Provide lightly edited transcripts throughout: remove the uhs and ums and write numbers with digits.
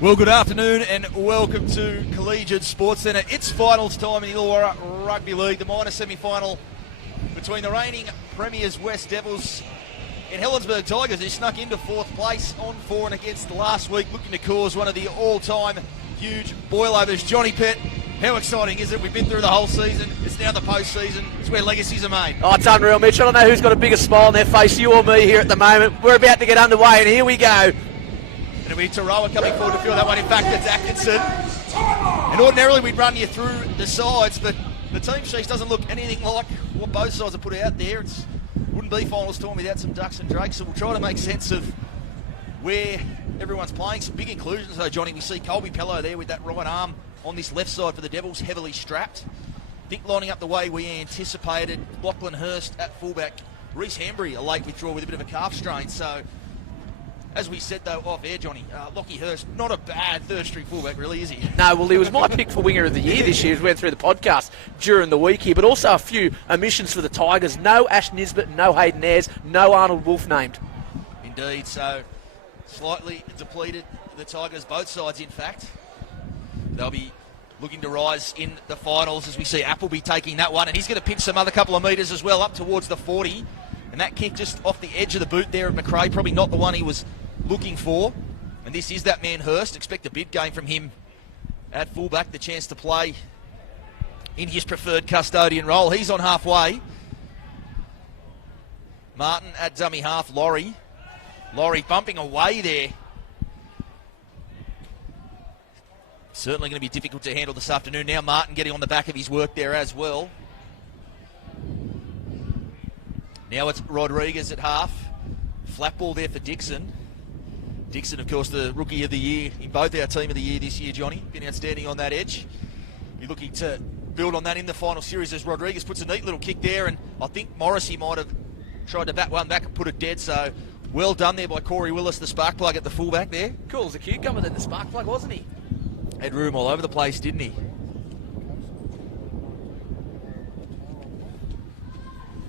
Well, good afternoon and welcome to Collegiate Sports Centre. It's finals time in the Illawarra Rugby League, the minor semi-final between the reigning premiers West Devils and Helensburgh Tigers, who snuck into fourth place on 4 and against last week, looking to cause one of the all-time huge boilovers. Johnny Pett, how exciting is it? We've been through the whole season. It's now the post-season. It's where legacies are made. Oh, it's unreal, Mitch. I don't know who's got a bigger smile on their face, you or me here at the moment. We're about to get underway, and here we go. It'll be Taroa coming forward to fill that one. In fact, it's Atkinson. And ordinarily we'd run you through the sides, but the team sheet doesn't look anything like what both sides have put out there. It wouldn't be finals time without some ducks and drakes, so we'll try to make sense of where everyone's playing. Some big inclusions though, Johnny. We see Colby Pello there with that right arm on this left side for the Devils, heavily strapped. I think lining up the way we anticipated. Lachlan Hurst at fullback. Reece Hambry, a late withdrawal with a bit of a calf strain, so... As we said, though, off air, Johnny, Lockie Hurst, not a bad third-string fullback, really, is he? No, well, he was my pick for Winger of the Year this year as we went through the podcast during the week here, but also a few omissions for the Tigers. No Ash Nisbet, no Hayden Ayres, no Arnold Wolf named. Indeed, so slightly depleted, the Tigers, both sides, in fact. They'll be looking to rise in the finals as we see Appleby taking that one, and he's going to pinch some other couple of metres as well, up towards the 40. And that kick just off the edge of the boot there of McRae, probably not the one he was looking for. And this is that man Hurst. Expect a big game from him at fullback, the chance to play in his preferred custodian role. He's on halfway. Martin at dummy half. Laurie bumping away there. Certainly going to be difficult to handle this afternoon. Now Martin getting on the back of his work there as well. Now it's Rodriguez at half. Flat ball there for Dixon. Dixon, of course, the Rookie of the Year in both our Team of the Year this year, Johnny. Been outstanding on that edge. You're looking to build on that in the final series as Rodriguez puts a neat little kick there, and I think Morrissey might have tried to bat one back and put it dead, so well done there by Corey Willis, the spark plug at the fullback there. Cool as a cucumber then, the spark plug, wasn't he? Had room all over the place, didn't he?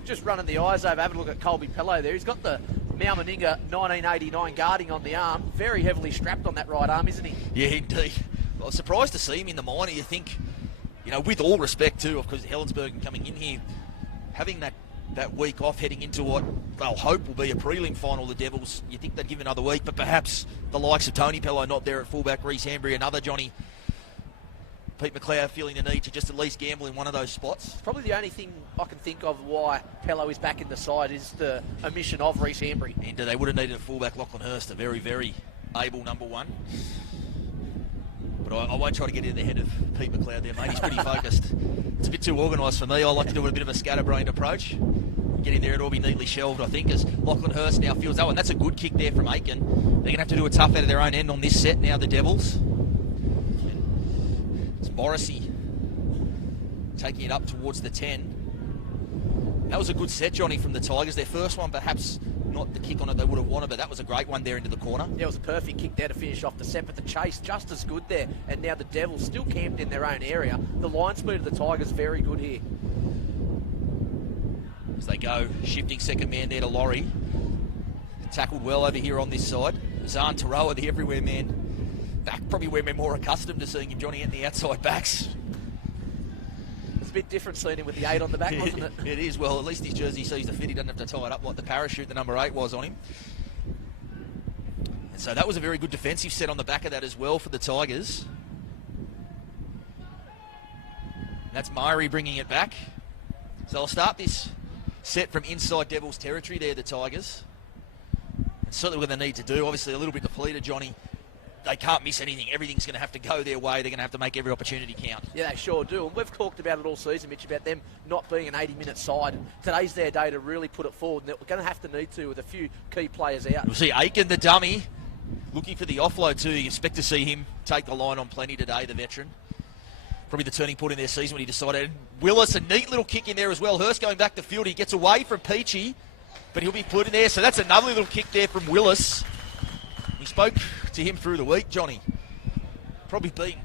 Just running the eyes over, having a look at Colby Pello there. He's got the Mau Meninga 1989 guarding on the arm. Very heavily strapped on that right arm, isn't he? Yeah, indeed. I was surprised to see him in the minor. You think, you know, with all respect too, of course, Helensburgh coming in here, having that week off heading into what they'll hope will be a prelim final, the Devils, you think they'd give another week, but perhaps the likes of Tony Pello not there at fullback, Reece Hambry, another Johnny. Pete McLeod feeling the need to just at least gamble in one of those spots. Probably the only thing I can think of why Pello is back in the side is the omission of Reece Hambry. And they would have needed a fullback, Lachlan Hurst, a very, very able number one. But I won't try to get in the head of Pete McLeod there, mate. He's pretty focused. It's a bit too organised for me. I like to do a bit of a scatterbrained approach. Get in there, it'll all be neatly shelved, I think, as Lachlan Hurst now feels that one. That's a good kick there from Aiken. They're going to have to do a tough out of their own end on this set now, the Devils. It's Morrissey taking it up towards the 10. That was a good set, Johnny, from the Tigers. Their first one, perhaps not the kick on it they would have wanted, but that was a great one there into the corner. Yeah, it was a perfect kick there to finish off the set, but the chase just as good there. And now the Devils still camped in their own area. The line speed of the Tigers very good here. As they go, shifting second man there to Laurie. Tackled well over here on this side. Zahn Taroa, the everywhere man. Back probably where we're more accustomed to seeing him, Johnny, at the outside backs. It's a bit different seeing him with the 8 on the back, wasn't it? It is. Well, at least his jersey sees the fit. He doesn't have to tie it up like the parachute the number 8 was on him. And so that was a very good defensive set on the back of that as well for the Tigers. And that's Myrie bringing it back. So they'll start this set from inside Devils territory there, the Tigers. And certainly what they need to do, obviously a little bit depleted, Johnny. They can't miss anything. Everything's going to have to go their way. They're going to have to make every opportunity count. Yeah, they sure do. And we've talked about it all season, Mitch, about them not being an 80-minute side. Today's their day to really put it forward. And they're going to have to need to with a few key players out. We'll see Aiken, the dummy, looking for the offload too. You expect to see him take the line on plenty today, the veteran. Probably the turning point in their season when he decided. Willis, a neat little kick in there as well. Hurst going back to field. He gets away from Peachy, but he'll be put in there. So that's another little kick there from Willis. We spoke to him through the week, Johnny. Probably being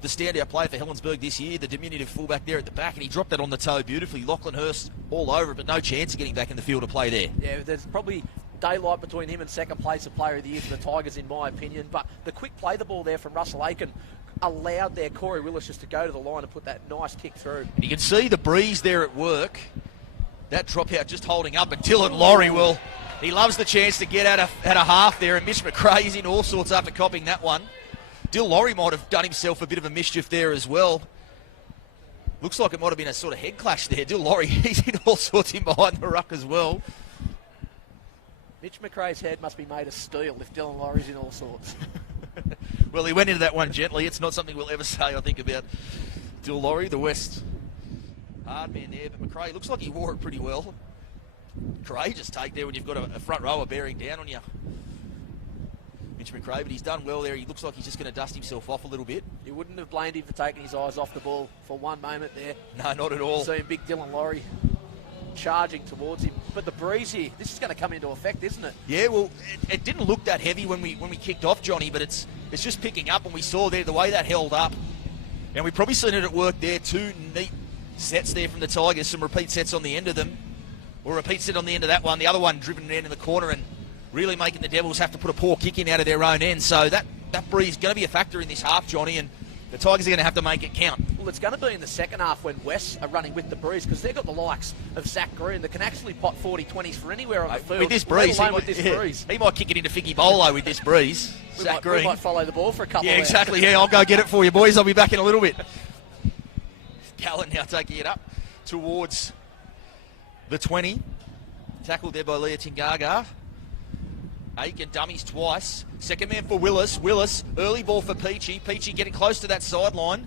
the standout player for Helensburgh this year, the diminutive fullback there at the back, and he dropped that on the toe beautifully. Lachlan Hurst all over it, but no chance of getting back in the field to play there. Yeah, there's probably daylight between him and second place of player of the year for the Tigers, in my opinion. But the quick play the ball there from Russell Aiken allowed there Corey Willis just to go to the line and put that nice kick through. And you can see the breeze there at work. That dropout just holding up. And Dylan Laurie will. He loves the chance to get out of half there. And Mitch McRae's in all sorts after copying that one. Dylan Laurie might have done himself a bit of a mischief there as well. Looks like it might have been a sort of head clash there. Dylan Laurie, he's in all sorts in behind the ruck as well. Mitch McRae's head must be made of steel if Dylan Laurie's in all sorts. Well, he went into that one gently. It's not something we'll ever say, I think, about Dylan Laurie, the West hard man there. But McRae looks like he wore it pretty well. Courageous take there when you've got a front rower bearing down on you. Mitch McRae, but he's done well there. He looks like he's just going to dust himself off a little bit. You wouldn't have blamed him for taking his eyes off the ball for one moment there. No, not at all. Seeing big Dylan Laurie charging towards him. But the breeze here, this is going to come into effect, isn't it? Yeah, well, it didn't look that heavy when we kicked off, Johnny, but it's just picking up, and we saw there the way that held up. And we've probably seen it at work there. 2 neat sets there from the Tigers, some repeat sets on the end of them. Or repeat set on the end of that one. The other one driven down in the corner and really making the Devils have to put a poor kick in out of their own end. So that breeze is going to be a factor in this half, Johnny, and the Tigers are going to have to make it count. Well, it's going to be in the second half when Wests are running with the breeze, because they've got the likes of Zach Green that can actually pot 40-20s for anywhere on the field. With this breeze, he might kick it into Figgy Bolo with this breeze. Zach Green. We might follow the ball for a couple of hours. Exactly. Yeah, I'll go get it for you, boys. I'll be back in a little bit. Callan now taking it up towards the 20. Tackled there by Leah Tingaga. Aiken dummies twice. Second man for Willis. Willis, early ball for Peachy. Peachy getting close to that sideline.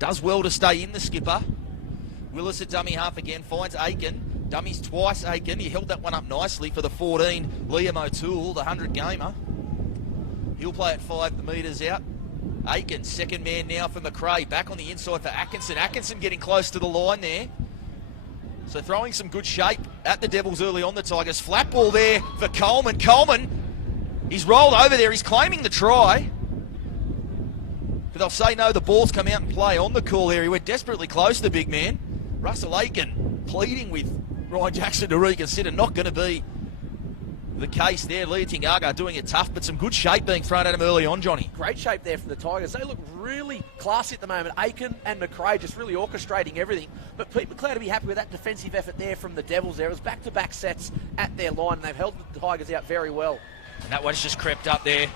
Does well to stay in, the skipper. Willis at dummy half again. Finds Aiken. Dummies twice, Aiken. He held that one up nicely for the 14. Liam O'Toole, the 100-gamer. He'll play at 5 metres out. Aiken, second man now for McRae. Back on the inside for Atkinson. Atkinson getting close to the line there. So throwing some good shape at the Devils early on, the Tigers. Flat ball there for Coleman. Coleman, he's rolled over there. He's claiming the try. But they'll say no, the ball's come out and play on the call there. He went desperately close, the big man. Russell Aiken pleading with Ryan Jackson to reconsider. Not going to be the case there. Leah Tingaga doing it tough, but some good shape being thrown at him early on, Johnny. Great shape there from the Tigers. They look really classy at the moment. Aiken and McRae just really orchestrating everything. But Pete McLeod to be happy with that defensive effort there from the Devils there. It was back-to-back sets at their line, and they've held the Tigers out very well. And that one's just crept up there.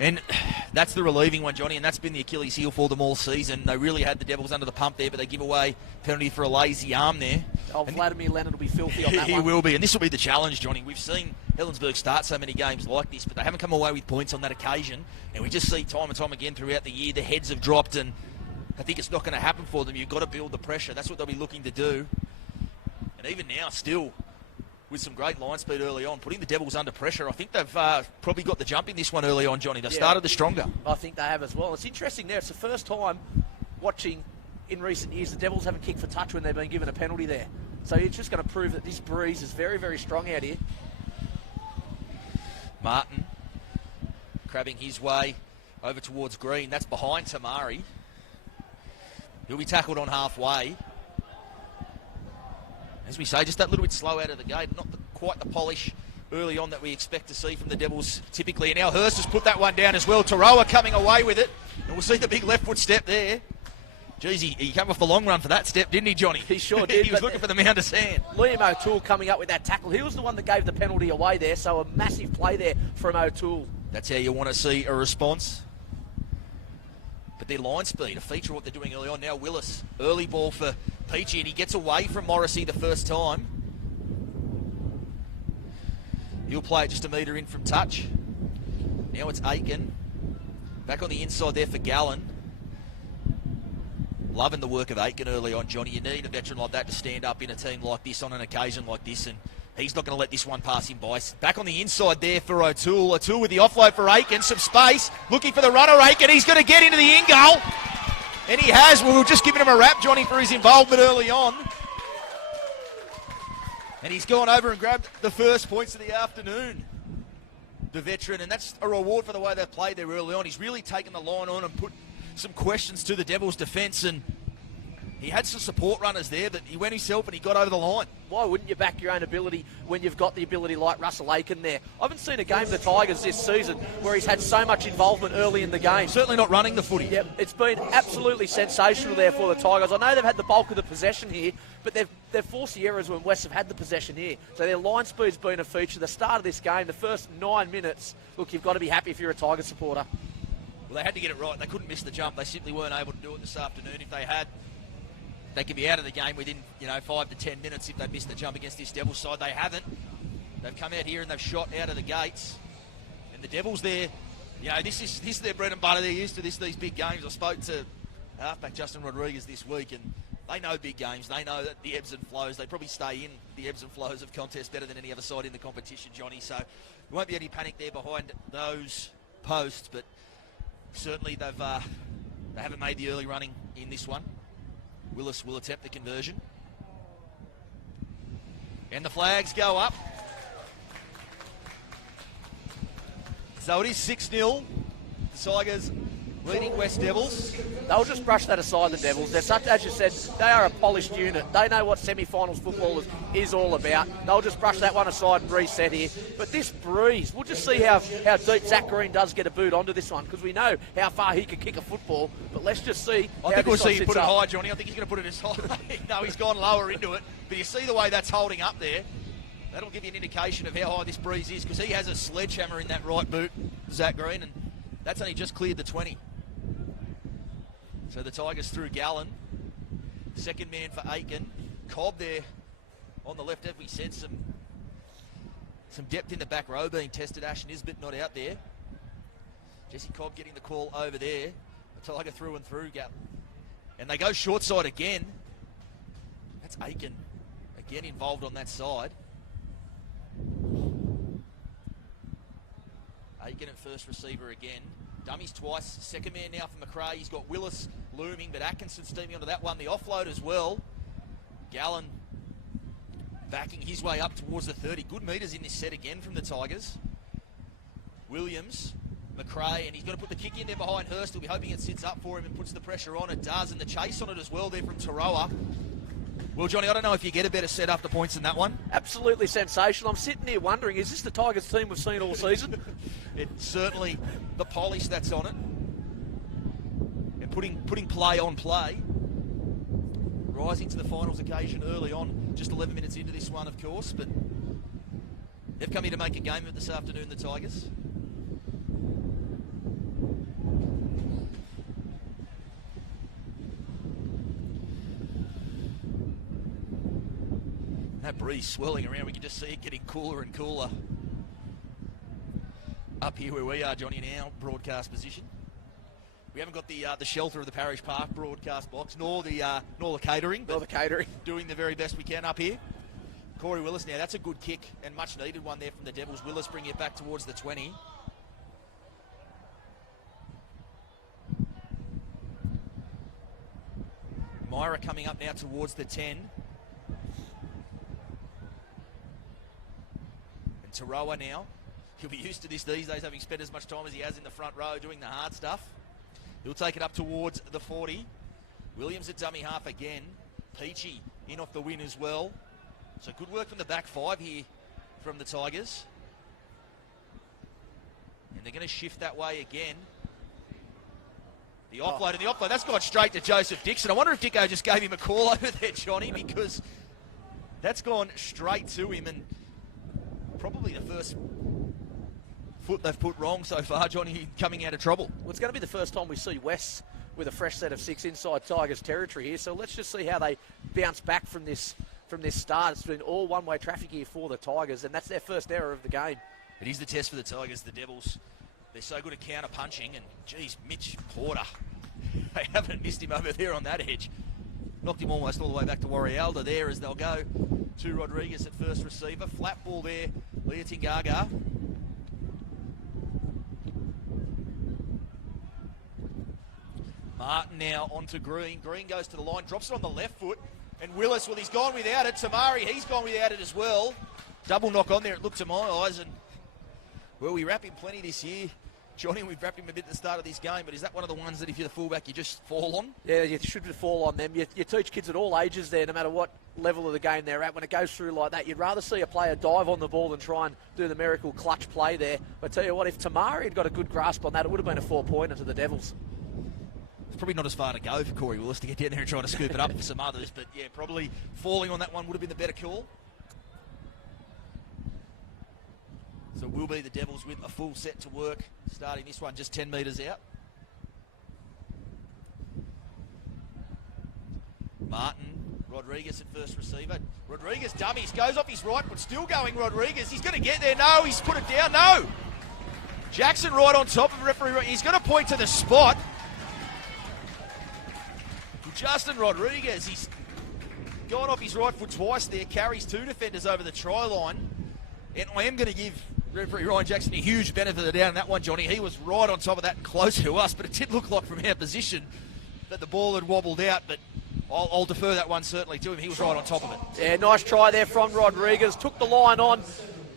And that's the relieving one, Johnny, and that's been the Achilles heel for them all season. They really had the Devils under the pump there, but they give away penalty for a lazy arm there. Oh, Vladimir Leonard will be filthy on that one. He will be, and this will be the challenge, Johnny. We've seen Helensburgh start so many games like this, but they haven't come away with points on that occasion. And we just see time and time again throughout the year, the heads have dropped, and I think it's not going to happen for them. You've got to build the pressure. That's what they'll be looking to do. And even now, still, with some great line speed early on, putting the Devils under pressure. I think they've probably got the jump in this one early on, Johnny. They've started the stronger. I think they have as well. It's interesting there. It's the first time watching in recent years the Devils haven't kicked for touch when they've been given a penalty there. So it's just going to prove that this breeze is very, very strong out here. Martin crabbing his way over towards Green. That's behind Tamari. He'll be tackled on halfway. As we say, just that little bit slow out of the gate. Not quite the polish early on that we expect to see from the Devils typically. And now Hurst has put that one down as well. Taroa coming away with it. And we'll see the big left foot step there. Geez, he came off the long run for that step, didn't he, Johnny? He sure did. He was looking for the mound of sand. Liam O'Toole coming up with that tackle. He was the one that gave the penalty away there, so a massive play there from O'Toole. That's how you want to see a response. But their line speed, a feature of what they're doing early on. Now Willis, early ball for Peachy, and he gets away from Morrissey the first time. He'll play it just a metre in from touch. Now it's Aiken. Back on the inside there for Gallen. Loving the work of Aiken early on, Johnny. You need a veteran like that to stand up in a team like this on an occasion like this, and he's not going to let this one pass him by. Back on the inside there for O'Toole. O'Toole with the offload for Aiken. Some space. Looking for the runner, Aiken. He's going to get into the in goal. And he has. Well, we're just giving him a rap, Johnny, for his involvement early on. And he's gone over and grabbed the first points of the afternoon, the veteran. And that's a reward for the way they've played there early on. He's really taken the line on and put some questions to the Devils' defence. And He had some support runners there, but he went himself and he got over the line. Why wouldn't you back your own ability when you've got the ability like Russell Aiken there? I haven't seen a game of the Tigers this season where he's had so much involvement early in the game. Certainly not running the footy. Yep, it's been absolutely sensational there for the Tigers. I know they've had the bulk of the possession here, but they've forced the errors when West have had the possession here. So their line speed's been a feature. The start of this game, the first 9 minutes, look, you've got to be happy if you're a Tigers supporter. Well, they had to get it right. They couldn't miss the jump. They simply weren't able to do it this afternoon. If they had, they could be out of the game within 5 to 10 minutes if they missed the jump against this Devils side. They haven't. They've come out here and they've shot out of the gates. And the Devils there, this is their bread and butter. They're used to these big games. I spoke to halfback Justin Rodriguez this week, and they know big games. They know that the ebbs and flows. They probably stay in the ebbs and flows of contests better than any other side in the competition, Johnny. So there won't be any panic there behind those posts, but certainly they haven't made the early running in this one. Willis will attempt the conversion. And the flags go up. So it is 6-0. The Tigers leading West Devils. They'll just brush that aside, the Devils. They're such, as you said, they are a polished unit. They know what semi-finals football is all about. They'll just brush that one aside and reset here. But this breeze, we'll just see how deep Zach Green does get a boot onto this one, because we know how far he can kick a football. But let's just see how I think we'll this one see him sits put it up. high, Johnny. I think he's going to put it as high. No, he's gone lower into it. But you see the way that's holding up there. That'll give you an indication of how high this breeze is, because he has a sledgehammer in that right boot, Zach Green, and that's only just cleared the 20. So the Tigers through Gallen. Second man for Aiken. Cobb there on the left, as we said, some depth in the back row being tested. Ash Nisbet not out there. Jesse Cobb getting the call over there. The Tiger through and through, Gallen. And they go short side again. That's Aiken again involved on that side. Aiken at first receiver again. Dummies twice. Second man now for McRae. He's got Willis looming, but Atkinson steaming onto that one. The offload as well. Gallen backing his way up towards the 30. Good metres in this set again from the Tigers. Williams, McRae, and he's going to put the kick in there behind Hurst. He'll be hoping it sits up for him and puts the pressure on. It does, and the chase on it as well there from Taroa. Well, Johnny, I don't know if you get a better set after points than that one. Absolutely sensational. I'm sitting here wondering, is this the Tigers team we've seen all season? It's certainly the polish that's on it. And putting play on play. Rising to the finals occasion early on, just 11 minutes into this one, of course, but they've come here to make a game of it this afternoon, the Tigers. That breeze swirling around, we can just see it getting cooler and cooler. Up here where we are, Johnny, in our broadcast position. We haven't got the shelter of the Parish Park broadcast box, nor the catering. Nor the catering. Doing the very best we can up here. Corey Willis now, that's a good kick and much needed one there from the Devils. Willis bringing it back towards the 20. Myra coming up now towards the 10. And Taroa now. He'll be used to this these days, having spent as much time as he has in the front row doing the hard stuff. He'll take it up towards the 40. Williams at dummy half again. Peachy in off the win as well. So good work from the back five here from the Tigers. And they're going to shift that way again. The offload, that's gone straight to Joseph Dixon. I wonder if Dicko just gave him a call over there, Johnny, because that's gone straight to him, and probably the first foot they've put wrong so far, Johnny, coming out of trouble. Well, it's going to be the first time we see West with a fresh set of 6 inside Tigers territory here, so let's just see how they bounce back from this start. It's been all one-way traffic here for the Tigers, and that's their first error of the game. It is the test for the Tigers. The Devils, they're so good at counter-punching, and, geez, Mitch Porter, they haven't missed him over there on that edge. Knocked him almost all the way back to Warrialda there as they'll go to Rodriguez at first receiver. Flat ball there, Leah Tingaga. Martin now onto Green. Green goes to the line, drops it on the left foot. And Willis, well, he's gone without it. Tamari, he's gone without it as well. Double knock on there, it looked to my eyes. And, well, we wrap him plenty this year. Johnny, we've wrapped him a bit at the start of this game, but is that one of the ones that if you're the fullback, you just fall on? Yeah, you should fall on them. You teach kids at all ages there, no matter what level of the game they're at. When it goes through like that, you'd rather see a player dive on the ball than try and do the miracle clutch play there. But I tell you what, if Tamari had got a good grasp on that, it would have been a 4-pointer to the Devils. It's probably not as far to go for Corey Willis to get down there and try to scoop it up for some others, but yeah, probably falling on that one would have been the better call. So it will be the Devils with a full set to work, starting this one just 10 metres out. Martin, Rodriguez at first receiver. Rodriguez dummies, goes off his right foot, still going Rodriguez. He's going to get there. No, he's put it down. No. Jackson right on top of the referee. He's going to point to the spot. Justin Rodriguez, he's gone off his right foot twice there, carries 2 defenders over the try line. And I am going to give referee Ryan Jackson a huge benefit of the doubt in that one, Johnny. He was right on top of that and closer to us, but it did look like from our position that the ball had wobbled out, but I'll defer that one certainly to him. He was right on top of it. Yeah, nice try there from Rodriguez. Took the line on,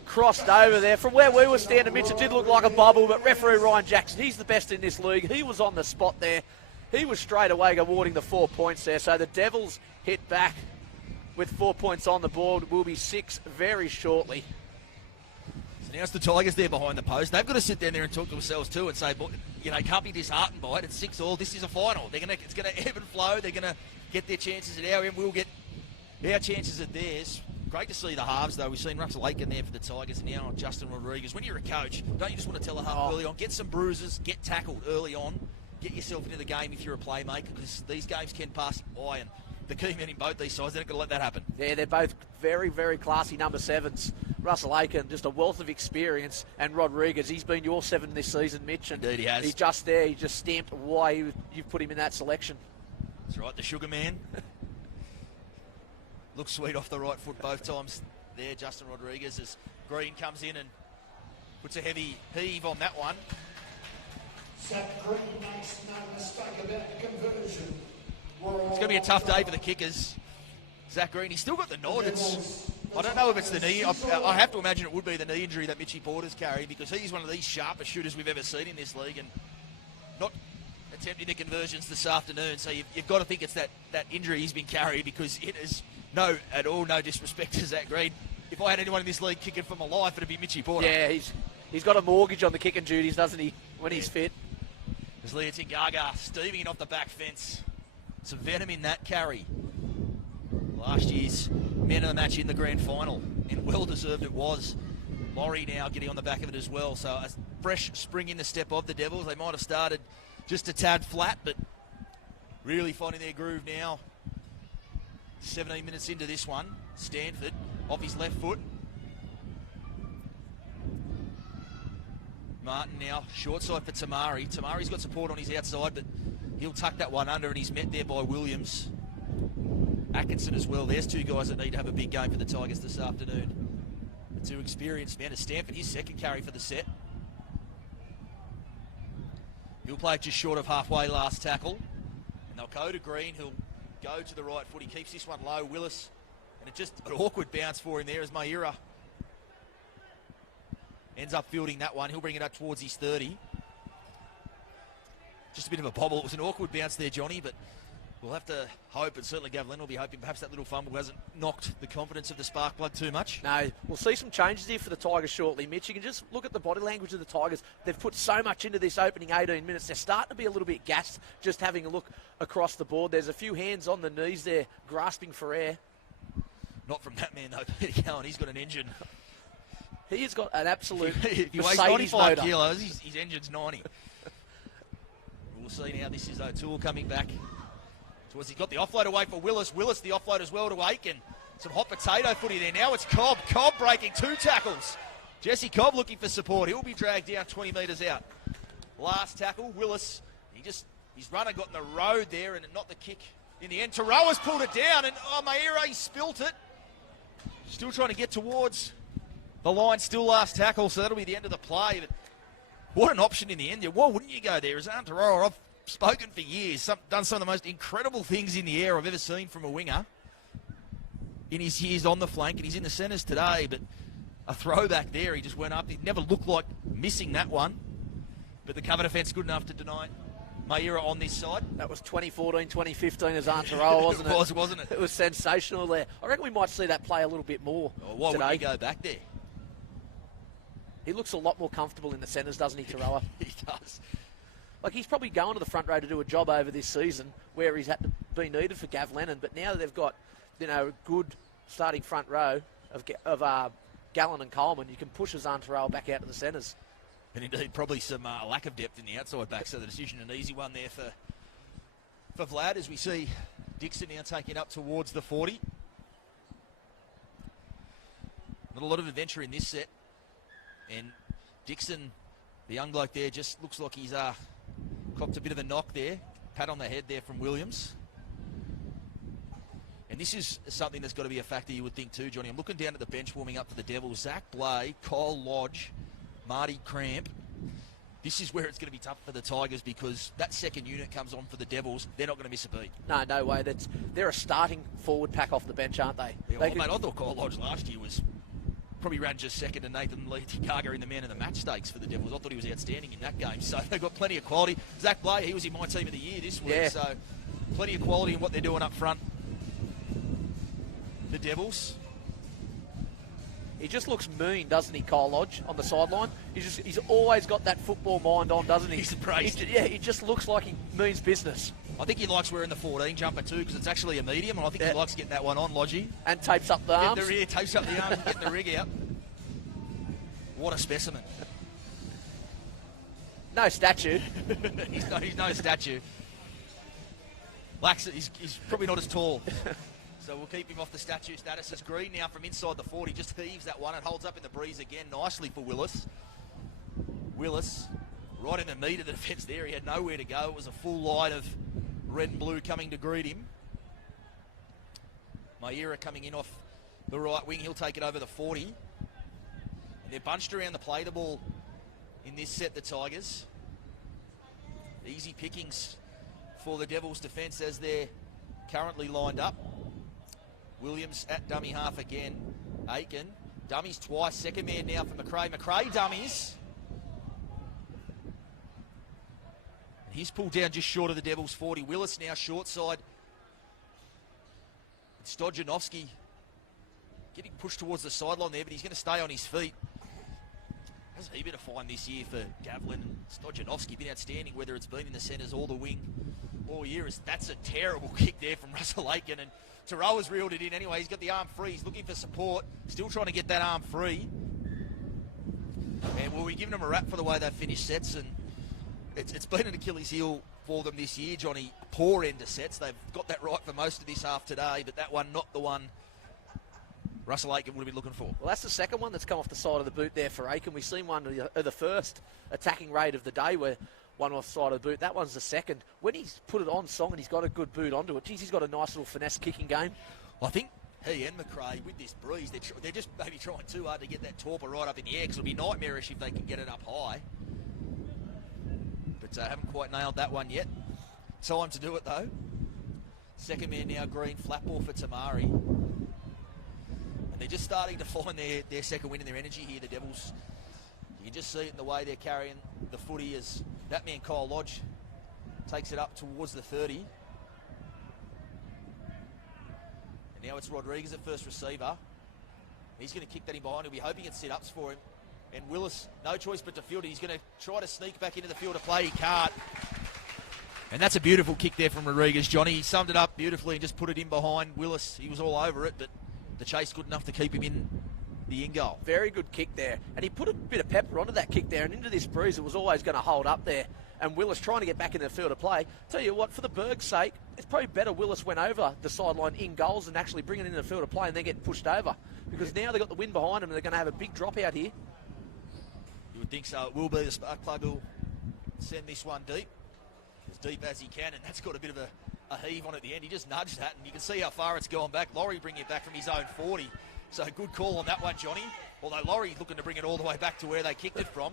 crossed over there. From where we were standing, Mitch, it did look like a bubble, but referee Ryan Jackson, he's the best in this league. He was on the spot there. He was straight away awarding the 4 points there. So the Devils hit back with 4 points on the board. Will be 6 very shortly. So now it's the Tigers there behind the post. They've got to sit down there and talk to themselves too and say, you know, can't be disheartened by it. It's 6-all. This is a final. It's going to ebb and flow. They're going to get their chances at our end. We'll get our chances at theirs. Great to see the halves, though. We've seen Russell Aiken there for the Tigers, and now Justin Rodriguez. When you're a coach, don't you just want to tell a half early on, get some bruises, get tackled early on, get yourself into the game if you're a playmaker, because these games can pass by, and the key men in both these sides, they're not going to let that happen. Yeah, they're both very, very classy number 7s. Russell Aiken, just a wealth of experience, and Rodriguez, he's been your 7 this season, Mitch. And indeed he has. He's just there. He just stamped why you've put him in that selection. That's right, the sugar man. Looks sweet off the right foot both times there, Justin Rodriguez, as Green comes in and puts a heavy heave on that one. Zach Green makes no mistake about the conversion. It's going to be a tough day for the kickers. Zach Green, he's still got the nod. I don't know if it's the knee. I have to imagine it would be the knee injury that Mitchie Porter's carried, because he's one of these sharpest shooters we've ever seen in this league, and not attempting the conversions this afternoon. So you've got to think it's that injury he's been carrying, because it is no disrespect to Zach Green. If I had anyone in this league kicking for my life, it'd be Mitchie Porter. Yeah, he's got a mortgage on the kicking duties, doesn't he, when he's fit. As Leah Tingaga steving it off the back fence. Some venom in that carry. Last year's man of the match in the grand final, and well deserved it was. Laurie now getting on the back of it as well. So a fresh spring in the step of the Devils. They might have started just a tad flat, but really finding their groove now. 17 minutes into this one. Stanford off his left foot. Martin now, short side for Tamari. Tamari's got support on his outside, but he'll tuck that one under, and he's met there by Williams. Atkinson as well. There's 2 guys that need to have a big game for the Tigers this afternoon. The 2 experienced men. As Stanford, his second carry for the set. He'll play just short of halfway last tackle. And they'll go to Green, who'll go to the right foot. He keeps this one low. Willis, and it's just an awkward bounce for him there as Maira ends up fielding that one. He'll bring it up towards his 30. Just a bit of a bobble. It was an awkward bounce there, Johnny, but we'll have to hope, and certainly Gavlin will be hoping perhaps that little fumble hasn't knocked the confidence of the spark plug too much. No, we'll see some changes here for the Tigers shortly, Mitch. You can just look at the body language of the Tigers. They've put so much into this opening 18 minutes. They're starting to be a little bit gassed just having a look across the board. There's a few hands on the knees there, grasping for air. Not from that man, though, Peter Cowan. He's got an engine. He has got an absolute if he weighs Mercedes 95 motor. kilos, his engine's 90. We'll see now. This is O'Toole coming back. Towards, he's got the offload away for Willis. Willis the offload as well to Aiken. Some hot potato footy there. Now it's Cobb. Cobb breaking 2 tackles. Jesse Cobb looking for support. He'll be dragged down 20 metres out. Last tackle, Willis. His runner got in the road there and not the kick in the end. Taroa's pulled it down, and Maira, he spilt it. Still trying to get towards the line. Still last tackle, so that'll be the end of the play. But what an option in the end there. Why wouldn't you go there? As Taroa, I've spoken for years, done some of the most incredible things in the air I've ever seen from a winger in his years on the flank, and he's in the centres today, but a throwback there. He just went up. He never looked like missing that one. but the cover defence good enough to deny Maira on this side. That was 2014, 2015 as Aotearoa, wasn't it? It was, wasn't it? It was sensational there. I reckon we might see that play a little bit more Why today. would he go back there? He looks a lot more comfortable in the centres, doesn't he, Taroa? He does. Like, he's probably going to the front row to do a job over this season where he's had to be needed for Gav Lennon, but now that they've got, a good starting front row of Gallen and Coleman, you can push Aotearoa back out to the centres. And indeed, probably some lack of depth in the outside back, so the decision an easy one there for Vlad, as we see Dixon now taking up towards the 40. Not a lot of adventure in this set, and Dixon, the young bloke there, just looks like he's copped a bit of a knock there. Pat on the head there from Williams. And this is something that's got to be a factor, you would think too, Johnny. I'm looking down at the bench warming up for the Devils. Zach Blay, Kyle Lodge, Marty Cramp. This is where it's going to be tough for the Tigers because that second unit comes on for the Devils. They're not going to miss a beat. No way. They're a starting forward pack off the bench, aren't they? Yeah, well, mate, I thought Kyle Lodge last year was probably ran just second to Nathan Leitikaga in the man of the match stakes for the Devils. I thought he was outstanding in that game. So they've got plenty of quality. Zach Blay, he was in my team of the year this week. Yeah. So plenty of quality in what they're doing up front. The Devils. He just looks mean, doesn't he, Kyle Lodge, on the sideline? He's always got that football mind on, doesn't he? He's praised. He just looks like he means business. I think he likes wearing the 14 jumper too because it's actually a medium, and I think he likes getting that one on, Lodgy. And tapes up the arms. The rear, tapes up the arms and getting the rig out. What a specimen. No statue. he's no statue. He's probably not as tall. So we'll keep him off the statue status. As Green now from inside the 40 just heaves that one and holds up in the breeze again nicely for Willis. Willis right in the meat of the defence there. He had nowhere to go. It was a full line of red and blue coming to greet him. Maira coming in off the right wing. He'll take it over the 40. And they're bunched around the play the ball in this set, the Tigers. Easy pickings for the Devils' defence as they're currently lined up. Williams at dummy half again. Aiken. Dummies twice. Second man now for McRae. McRae dummies. And he's pulled down just short of the Devils' 40. Willis now short side. Stojanovski getting pushed towards the sideline there, but he's going to stay on his feet. Hasn't he been a find this year for Gavlin and Stojanovski? Been outstanding, whether it's been in the centres or the wing all year. That's a terrible kick there from Russell Aiken, and Taroa's reeled it in anyway. He's got the arm free. He's looking for support. Still trying to get that arm free. And we'll be giving them a rap for the way they've finished sets, and it's been an Achilles heel for them this year, Johnny. Poor end of sets. They've got that right for most of this half today, but that one not the one Russell Aiken would have been looking for. Well, that's the second one that's come off the side of the boot there for Aiken. We've seen one of the first attacking raid of the day where one off the side of the boot. That one's the second. When he's put it on song and he's got a good boot onto it, geez, he's got a nice little finesse kicking game. I think he and McRae, with this breeze, they're just maybe trying too hard to get that torpor right up in the air, because it'll be nightmarish if they can get it up high. But haven't quite nailed that one yet. Time to do it, though. Second man now, Green, flat ball for Tamari. And they're just starting to find their second win and their energy here, the Devils. You can just see it in the way they're carrying the footy as that man, Kyle Lodge, takes it up towards the 30. And now it's Rodriguez at first receiver. He's going to kick that in behind. He'll be hoping it's sit-ups for him. And Willis, no choice but to field it. He's going to try to sneak back into the field of play. He can't. And that's a beautiful kick there from Rodriguez. Johnny, he summed it up beautifully and just put it in behind Willis. He was all over it, but the chase good enough to keep him in the in goal. Very good kick there. And he put a bit of pepper onto that kick there, and into this breeze it was always going to hold up there. And Willis trying to get back in the field of play. Tell you what, for the Berg's sake, it's probably better Willis went over the sideline in goals than actually bringing it in the field of play and then getting pushed over. Because now they've got the wind behind them and they're going to have a big drop out here. You would think so. It will be. The spark plug will send this one deep. As deep as he can, and that's got a bit of a heave on at the end. He just nudged that, and you can see how far it's gone back. Laurie bringing it back from his own 40. So good call on that one, Johnny. Although Laurie's looking to bring it all the way back to where they kicked it from.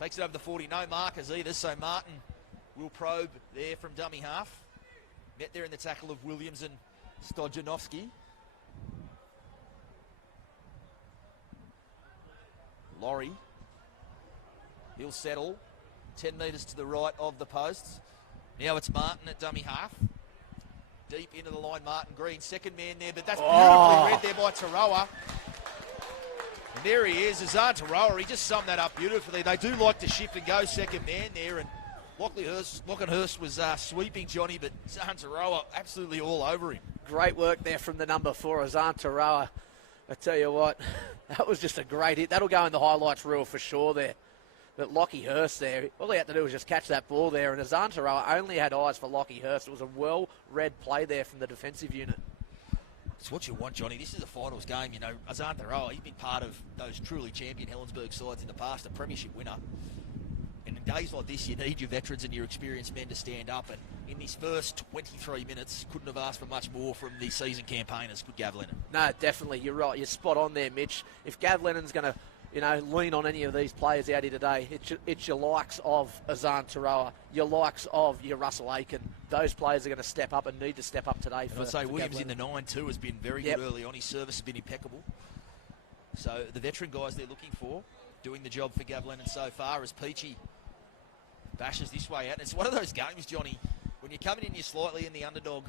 Takes it over the 40. No markers either, so Martin will probe there from dummy half. Met there in the tackle of Williams and Stojanovski. Laurie. He'll settle. 10 metres to the right of the posts. Now it's Martin at dummy half. Deep into the line, Martin Green, second man there, but that's beautifully read there by Tarawa. And there he is, Azan Tarawa. He just summed that up beautifully. They do like to shift and go second man there, and Lockenhurst was sweeping Johnny, but Azan Tarawa absolutely all over him. Great work there from the number 4, Azan Tarawa. I tell you what, that was just a great hit. That'll go in the highlights reel for sure there. But Lockie Hurst there, all he had to do was just catch that ball there, and Azan Tarawa only had eyes for Lockie Hurst. It was a well-read play there from the defensive unit. It's what you want, Johnny. This is a finals game. You know, Azan Tarawa, he's been part of those truly champion Helensburgh sides in the past, a premiership winner. And in days like this, you need your veterans and your experienced men to stand up. And in these first 23 minutes, couldn't have asked for much more from the season campaigners. Good Gav Lennon. No, definitely. You're right. You're spot on there, Mitch. If Gav Lennon's going to lean on any of these players out here today, it's your likes of Azan Tarawa, your likes of your Russell Aiken. Those players are going to step up and need to step up today. And I'd say Williams in the 9 too has been very good early on. His service has been impeccable. So the veteran guys they're looking for, doing the job for Gav Lennon so far, as Peachy bashes this way out. And it's one of those games, Johnny, when you're coming in, you're slightly in the underdog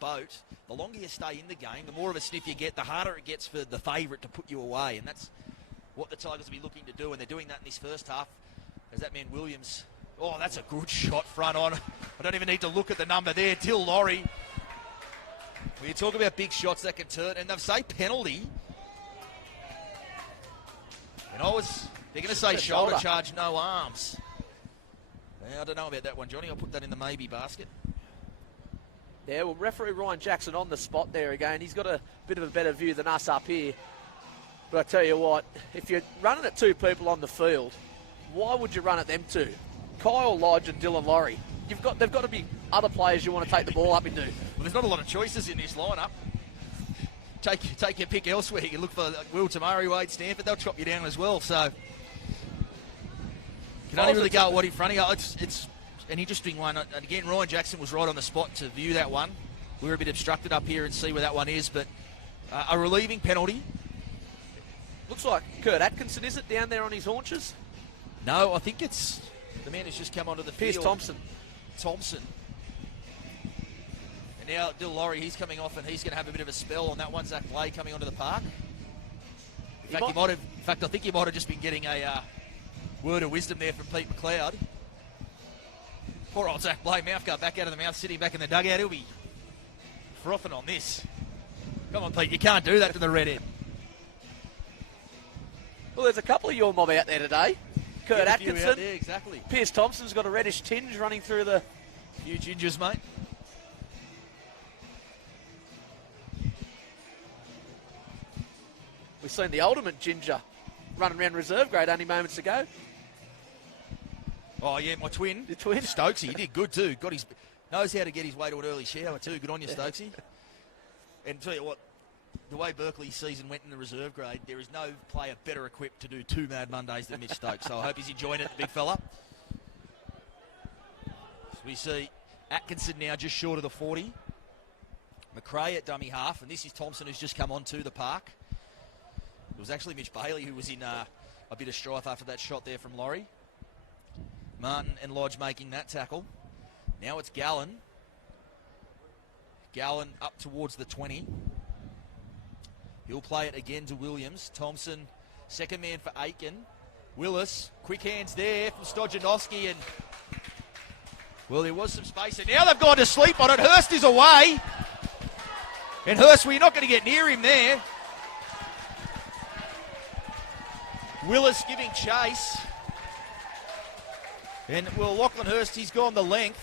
boat. The longer you stay in the game, the more of a sniff you get, the harder it gets for the favourite to put you away. And that's what the Tigers will be looking to do, and they're doing that in this first half. As that man Williams, oh, that's a good shot front on. I don't even need to look at the number there. Dill Laurie. When you talk about big shots that can turn, and they've say penalty. And they're going to say shoulder charge, no arms. I don't know about that one, Johnny. I'll put that in the maybe basket. Yeah, well, referee Ryan Jackson on the spot there again. He's got a bit of a better view than us up here. But I tell you what, if you're running at 2 people on the field, why would you run at them 2? Kyle Lodge and Dylan Laurie. They've got to be other players you want to take the ball up into. Well, there's not a lot of choices in this lineup. Take your pick elsewhere. You can look for Will Tamari, Wade Stanford. They'll chop you down as well. So you can only really go at what in front of you. It's an interesting one. And again, Ryan Jackson was right on the spot to view that one. We were a bit obstructed up here and see where that one is, but a relieving penalty. Looks like Kurt Atkinson, is it, down there on his haunches? No, I think it's the man who's just come onto the field. Thompson. And now Dill Laurie, he's coming off and he's going to have a bit of a spell on that one. Zach Blay coming onto the park. In fact, I think he might have just been getting a word of wisdom there from Pete McLeod. Poor old Zach Blay, mouth guard back out of the mouth, sitting back in the dugout. He'll be frothing on this. Come on, Pete, you can't do that to the red end. Well, there's a couple of your mob out there today. Kurt Atkinson. Yeah, exactly. Pierce Thompson's got a reddish tinge running through the... Few gingers, mate. We've seen the ultimate ginger running around reserve grade only moments ago. Oh, yeah, my twin. Your twin? Stokesy, he did good too. Knows how to get his way to an early shower too. Good on you, Stokesy. And tell you what, the way Berkeley's season went in the reserve grade, there is no player better equipped to do 2 Mad Mondays than Mitch Stokes. So I hope he's enjoying it, the big fella. So we see Atkinson now just short of the 40. McRae at dummy half, and this is Thompson who's just come onto the park. It was actually Mitch Bailey who was in a bit of strife after that shot there from Laurie. Martin and Lodge making that tackle. Now it's Gallen. Gallen up towards the 20. He'll play it again to Williams. Thompson, second man for Aiken. Willis, quick hands there from Stojanowski, and well, there was some space, and now they've gone to sleep on it. Hurst is away. And Hurst, well, you're not going to get near him there. Willis giving chase. And, well, Lachlan Hurst, he's gone the length.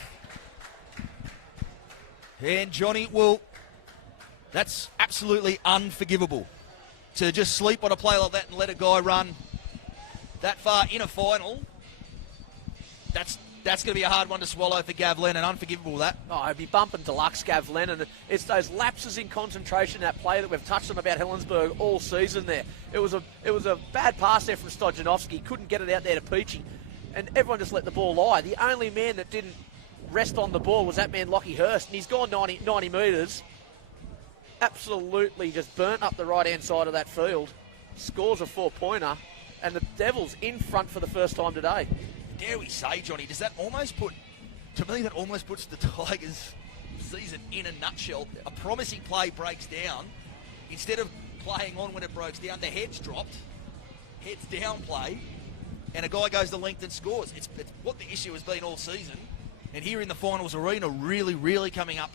And Johnny, well, that's absolutely unforgivable. To just sleep on a play like that and let a guy run that far in a final, that's going to be a hard one to swallow for Gav Lennon. Unforgivable, that. Oh, he'd be bumping deluxe, Gav Lennon. It's those lapses in concentration in that play that we've touched on about Helensburgh all season there. It was a bad pass there from Stojanowski. Couldn't get it out there to Peachy. And everyone just let the ball lie. The only man that didn't rest on the ball was that man, Lockie Hurst. And he's gone 90 metres. Absolutely just burnt up the right-hand side of that field. Scores a 4-pointer. And the Devils in front for the first time today. dare we say, Johnny, does that almost put, to me, that almost puts the Tigers' season in a nutshell. A promising play breaks down. Instead of playing on when it breaks down, the head's dropped, heads down play, and a guy goes the length and scores. It's what the issue has been all season. And here in the finals arena, really, really coming up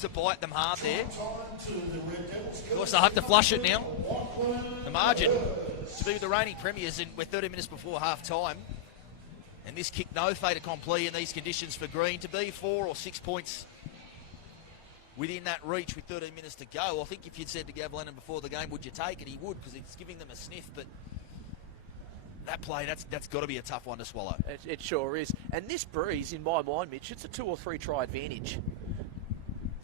to bite them hard there. Of course, they'll have to flush it now. The margin to be with the reigning premiers, we're 30 minutes before half time. And this kick, no fait accompli in these conditions for Green. To be 4 or 6 points within that reach with 13 minutes to go. I think if you'd said to Gav Lennon before the game, would you take it? He would, because it's giving them a sniff. But that play, that's got to be a tough one to swallow. It sure is. And this breeze, in my mind, Mitch, it's a 2 or 3 try advantage.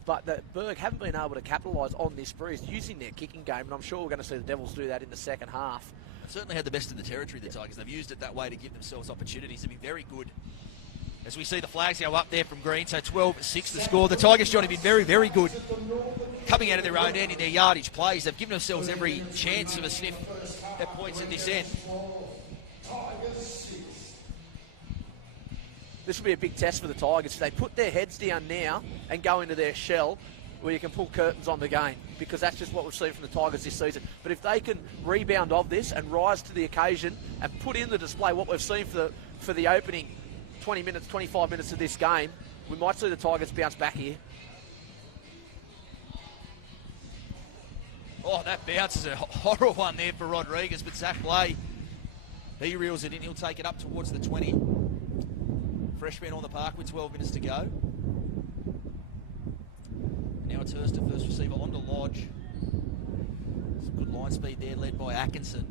But the Berg haven't been able to capitalise on this breeze using their kicking game, and I'm sure we're going to see the Devils do that in the second half. They certainly had the best of the territory, the Tigers. They've used it that way to give themselves opportunities. They've been very good. As we see the flags go up there from Green, so 12-6 the score. The Tigers, Johnny, have been very, very good coming out of their own end in their yardage plays. They've given themselves every chance of a sniff at points at this end. This will be a big test for the Tigers. If they put their heads down now and go into their shell, where you can pull curtains on the game, because that's just what we've seen from the Tigers this season. But if they can rebound of this and rise to the occasion and put in the display what we've seen for the opening 20 minutes, 25 minutes of this game, we might see the Tigers bounce back here. Oh, that bounce is a horror one there for Rodriguez, but Zach Blay, he reels it in. He'll take it up towards the 20. Freshman on the park with 12 minutes to go. Now it's Hurst at first receiver onto Lodge. Some good line speed there, led by Atkinson.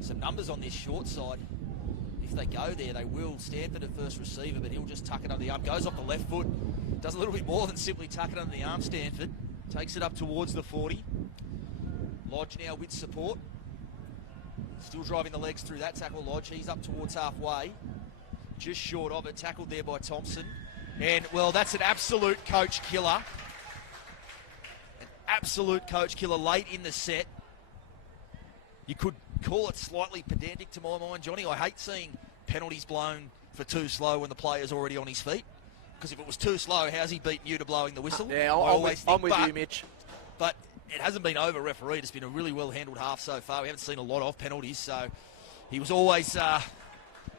Some numbers on this short side. If they go there, they will. Stanford at first receiver, but he'll just tuck it under the arm. Goes off the left foot. Does a little bit more than simply tuck it under the arm, Stanford. Takes it up towards the 40. Lodge now with support. Still driving the legs through that tackle, Lodge. He's up towards halfway. Just short of it. Tackled there by Thompson. And, well, that's an absolute coach killer. An absolute coach killer late in the set. You could call it slightly pedantic to my mind, Johnny. I hate seeing penalties blown for too slow when the player's already on his feet. Because if it was too slow, how's he beaten you to blowing the whistle? Yeah, I'm with you, Mitch. But it hasn't been over-refereed. It's been a really well-handled half so far. We haven't seen a lot of penalties, so he was always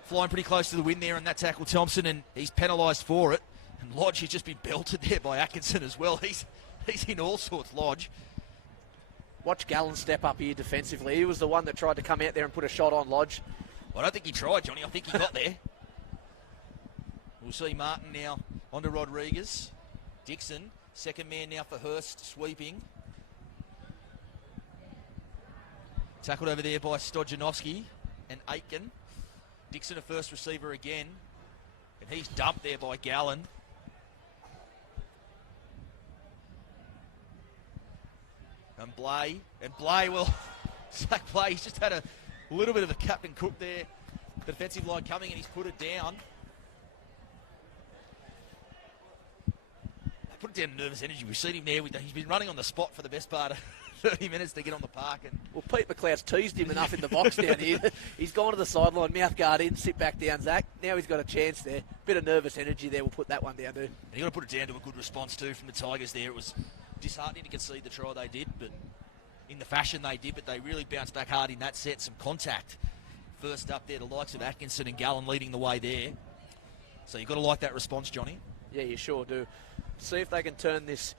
flying pretty close to the win there, and that tackle Thompson, and he's penalised for it. And Lodge has just been belted there by Atkinson as well. He's in all sorts, Lodge. Watch Gallen step up here defensively. He was the one that tried to come out there and put a shot on Lodge. Well, I don't think he tried, Johnny. I think he got there. We'll see Martin now onto Rodriguez. Dixon, second man now for Hurst, sweeping. Tackled over there by Stojanovski and Aitken. Dixon a first receiver again. And he's dumped there by Gallen. And Blay, well, Zach Blay, he's just had a little bit of a Captain Cook there. The defensive line coming and he's put it down. Put it down in nervous energy. We've seen him there. He's been running on the spot for the best part of 30 minutes to get on the park. And well, Pete McLeod's teased him enough in the box down here. He's gone to the sideline, mouth guard in, sit back down, Zach. Now he's got a chance there. Bit of nervous energy there. We'll put that one down too. And you've got to put it down to a good response too from the Tigers there. It was disheartening to concede the try they did, but in the fashion they did, but they really bounced back hard in that set. Some contact. First up there, the likes of Atkinson and Gallen leading the way there. So you've got to like that response, Johnny. Yeah, you sure do. See if they can turn this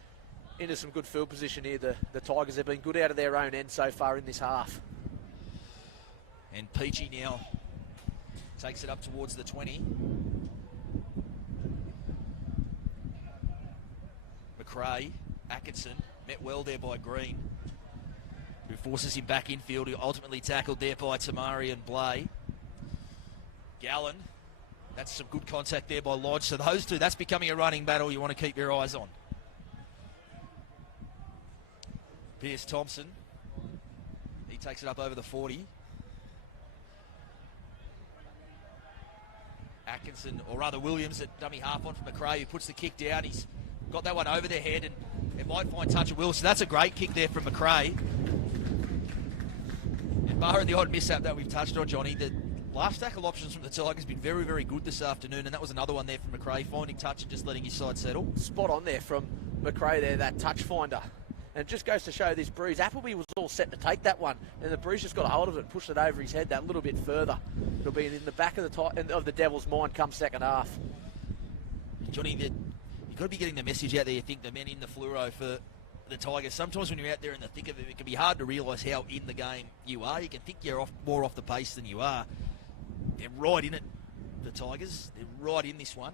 into some good field position here. The Tigers have been good out of their own end so far in this half. And Peachy now takes it up towards the 20. McRae, Atkinson, met well there by Green, who forces him back infield, who ultimately tackled there by Tamari and Blay. Gallen. That's some good contact there by Lodge. So those two, that's becoming a running battle you want to keep your eyes on. Pierce Thompson. He takes it up over the 40. Atkinson, or rather Williams at dummy half on from McRae, who puts the kick down. He's got that one over their head and it might find touch of Wilson. That's a great kick there from McRae. And barring the odd mishap that we've touched on, Johnny, the last tackle options from the Tigers been very, very good this afternoon, and that was another one there from McRae, finding touch and just letting his side settle. Spot on there from McRae there, that touch finder. And it just goes to show this Breeze. Appleby was all set to take that one, and the Breeze just got a hold of it and pushed it over his head that little bit further. It'll be in the back of the Devils' mind come second half. Johnny, you've got to be getting the message out there, you think, the men in the fluoro for the Tigers. Sometimes when you're out there in the thick of it, it can be hard to realise how in the game you are. You can think you're more off the pace than you are. They're right in it, the Tigers. They're right in this one.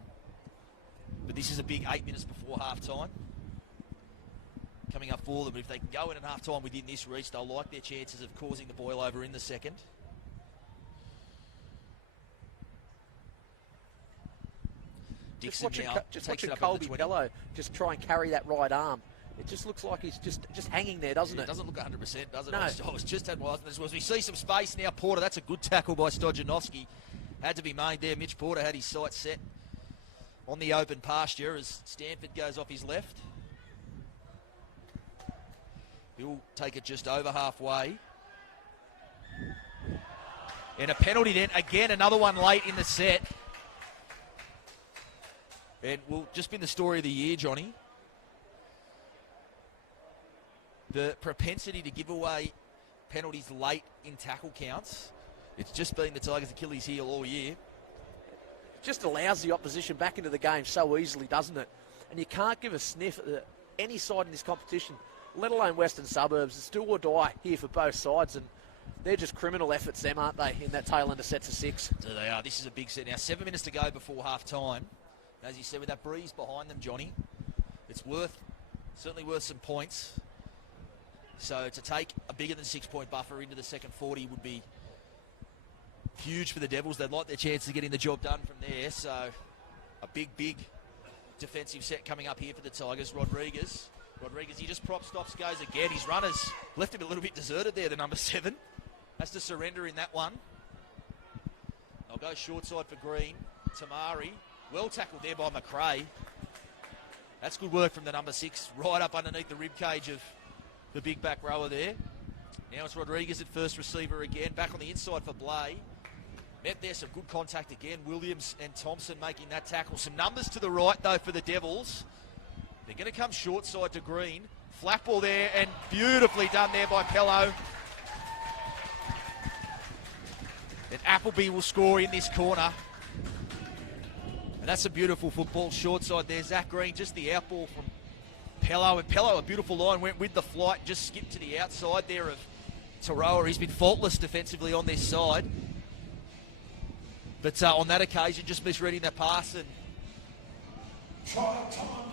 But this is a big 8 minutes before half-time coming up for them. If they can go in at half-time within this reach, they'll like their chances of causing the boil over in the second. Just watching Colby Pello just try and carry that right arm. It just looks like he's just hanging there, doesn't it? It doesn't look 100%, does it? No. I was just had my eyes on this. As we see some space now, Porter, that's a good tackle by Stojanovski. Had to be made there. Mitch Porter had his sights set on the open pasture as Stanford goes off his left. He'll take it just over halfway. And a penalty then. Again, another one late in the set. And will just been the story of the year, Johnny. The propensity to give away penalties late in tackle counts. It's just been the Tigers' Achilles heel all year. It just allows the opposition back into the game so easily, doesn't it? And you can't give a sniff at any side in this competition, let alone Western Suburbs. It's do or die here for both sides, and they're just criminal efforts, them, aren't they, in that tail end of sets of 6. So they are. This is a big set. Now, 7 minutes to go before half-time. As you said, with that Breeze behind them, Johnny, it's certainly worth some points. So to take a bigger than 6 point buffer into the second 40 would be huge for the Devils. They'd like their chance of getting the job done from there. So a big defensive set coming up here for the Tigers. Rodriguez, he just stops, goes again. His runners left him a little bit deserted there, the number 7. Has to surrender in that one. They'll go short side for Green. Tamari, well tackled there by McRae. That's good work from the number 6, right up underneath the ribcage of the big back rower there. Now it's Rodriguez at first receiver again. Back on the inside for Blay. Met there, some good contact again. Williams and Thompson making that tackle. Some numbers to the right, though, for the Devils. They're going to come short side to Green. Flat ball there, and beautifully done there by Pello. And Appleby will score in this corner. And that's a beautiful football. Short side there. Zach Green, just the outball from Pello. And Pello, a beautiful line, went with the flight, just skipped to the outside there of Taroa. He's been faultless defensively on this side. But on that occasion, just misreading that pass, and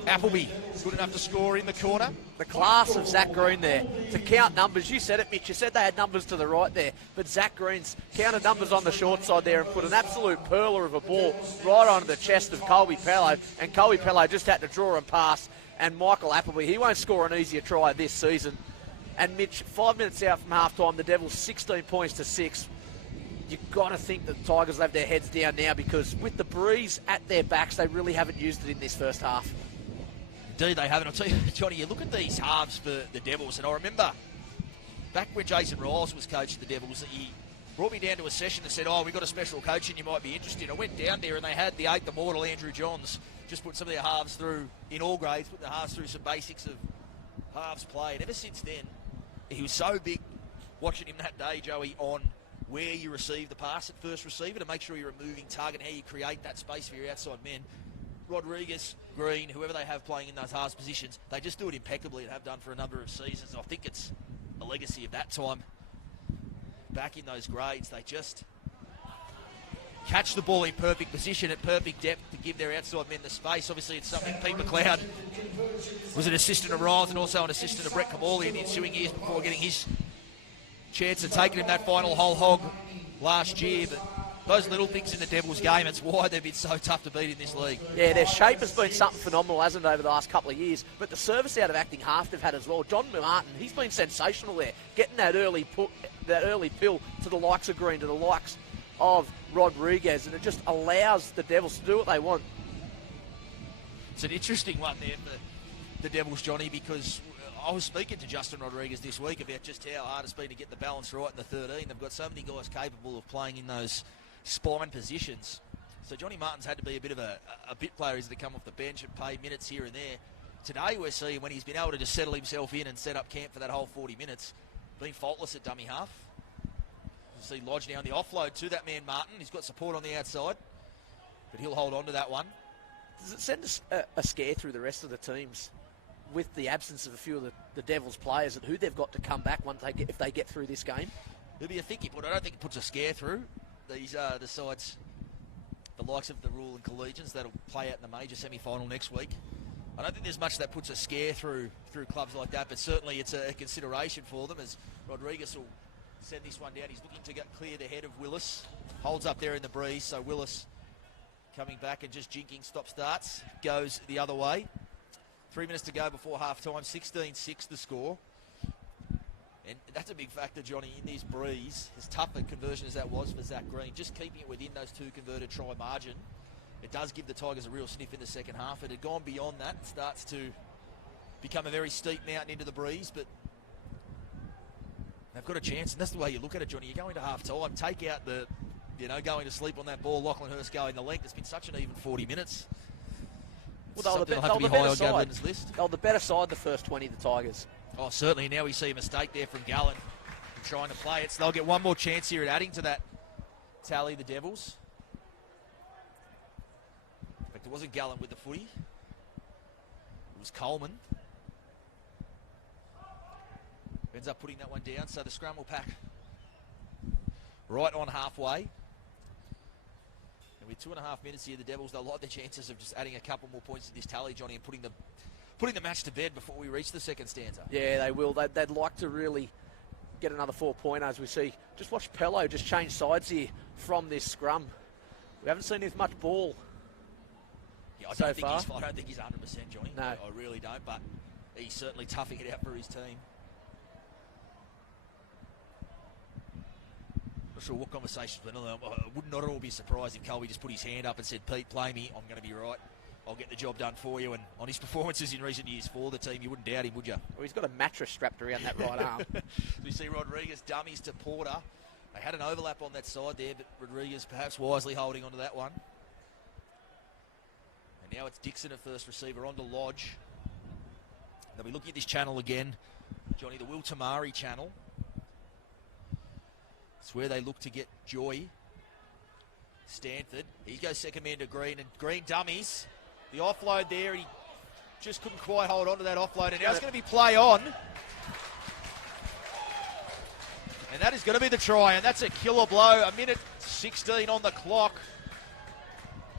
Appleby good enough to score in the corner. The class of Zach Green there to count numbers. You said it, Mitch. You said they had numbers to the right there, but Zach Green's counted numbers on the short side there and put an absolute perler of a ball right onto the chest of Colby Pello, and Colby Pello just had to draw and pass. And Michael Appleby, he won't score an easier try this season. And Mitch, 5 minutes out from half-time, the Devils 16 points to 6. You've got to think that the Tigers have their heads down now, because with the Breeze at their backs, they really haven't used it in this first half. Indeed, they haven't. I'll tell you, Johnny, you look at these halves for the Devils, and I remember back when Jason Riles was coaching the Devils, he brought me down to a session and said, we've got a special coach and you might be interested. I went down there and they had the 8th immortal, Andrew Johns, just put some of their halves through, in all grades, put the halves through some basics of halves play. And ever since then, he was so big watching him that day, Joey, on where you receive the pass at first receiver to make sure you're a moving target, how you create that space for your outside men. Rodriguez, Green, whoever they have playing in those halves positions, they just do it impeccably and have done for a number of seasons. I think it's a legacy of that time back in those grades. They just catch the ball in perfect position at perfect depth to give their outside men the space. Obviously, it's something Pete McLeod was an assistant of Riles and also an assistant of Brett Kamali in the ensuing years before getting his chance of taking him that final whole hog last year. But those little things in the Devils game, it's why they've been so tough to beat in this league. Yeah, their shape has been something phenomenal, hasn't it, over the last couple of years. But the service out of acting half they've had as well. John Martin, he's been sensational there, getting that early pill to the likes of Green, to the likes of Rodriguez, and it just allows the Devils to do what they want. It's an interesting one there for the Devils, Johnny, because I was speaking to Justin Rodriguez this week about just how hard it's been to get the balance right in the 13. They've got so many guys capable of playing in those spine positions. So Johnny Martin's had to be a bit of a bit player to come off the bench and play minutes here and there. Today we're seeing when he's been able to just settle himself in and set up camp for that whole 40 minutes, being faultless at dummy half. You see Lodge now on the offload to that man Martin. He's got support on the outside, but he'll hold on to that one. Does it send a scare through the rest of the teams with the absence of a few of the Devils players and who they've got to come back if they get through this game? It'll be a thinky, but I don't think it puts a scare through. These are the sides, the likes of the Rural and Collegians, that'll play out in the major semi-final next week. I don't think there's much that puts a scare through clubs like that, but certainly it's a consideration for them as Rodriguez will send this one down. He's looking to clear the head of Willis. Holds up there in the breeze, so Willis coming back and just jinking stop-starts. Goes the other way. 3 minutes to go before half-time. 16-6 the score. And that's a big factor, Johnny, in this breeze. As tough a conversion as that was for Zach Green, just keeping it within those two converted try margin, it does give the Tigers a real sniff in the second half. It had gone beyond that. It starts to become a very steep mountain into the breeze, but they've got a chance, and that's the way you look at it, Johnny. You go into half-time, take out the, going to sleep on that ball, Lachlan Hurst going the length. It's been such an even 40 minutes. Well, they'll have to be high on Gallen's list. They're the better side the first 20, the Tigers. Oh, certainly. Now we see a mistake there from Gallen trying to play it. So they'll get one more chance here at adding to that tally, the Devils. In fact, it wasn't Gallen with the footy. It was Coleman. Ends up putting that one down, so the scrum will pack right on halfway. And with 2.5 minutes here, the Devils, they'll like the chances of just adding a couple more points to this tally, Johnny, and putting the match to bed before we reach the second stanza. Yeah, they will. They'd like to really get another 4 point as we see. Just watch Pello just change sides here from this scrum. We haven't seen as much ball so far. I don't think he's 100%, Johnny. No. I really don't, but he's certainly toughing it out for his team. Not sure what conversations went on. I would not at all be surprised if Colby just put his hand up and said, Pete, play me. I'm going to be right. I'll get the job done for you. And on his performances in recent years for the team, you wouldn't doubt him, would you? Well, he's got a mattress strapped around that right arm. We see Rodriguez dummies to Porter. They had an overlap on that side there, but Rodriguez perhaps wisely holding onto that one. And now it's Dixon at first receiver, on to Lodge. They'll be looking at this channel again, Johnny, the Will Tamari channel. It's where they look to get Joy. Stanford. He goes second man to Green, and Green dummies. The offload there, and he just couldn't quite hold on to that offload, and now it's going to be play on. And that is going to be the try, and that's a killer blow. 1:16 on the clock.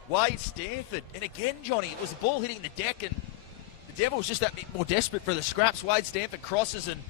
Wade Stanford. And again, Johnny, it was the ball hitting the deck, and the Devils just that bit more desperate for the scraps. Wade Stanford crosses and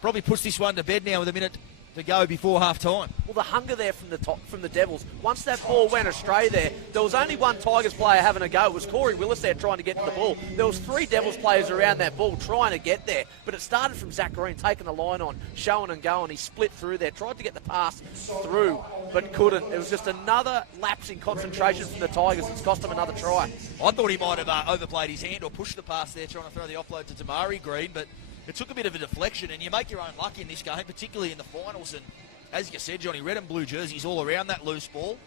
probably puts this one to bed now with a minute to go before half-time. Well, the hunger there from the Devils. Once that ball went astray there was only one Tigers player having a go. It was Corey Willis there trying to get to the ball. There was 3 Devils players around that ball trying to get there, but it started from Zach Green taking the line on, showing and going. He split through there, tried to get the pass through, but couldn't. It was just another lapse in concentration from the Tigers. It's cost him another try. I thought he might have overplayed his hand or pushed the pass there, trying to throw the offload to Tamari Green, but it took a bit of a deflection, and you make your own luck in this game, particularly in the finals. And as you said, Johnny, red and blue jerseys all around that loose ball.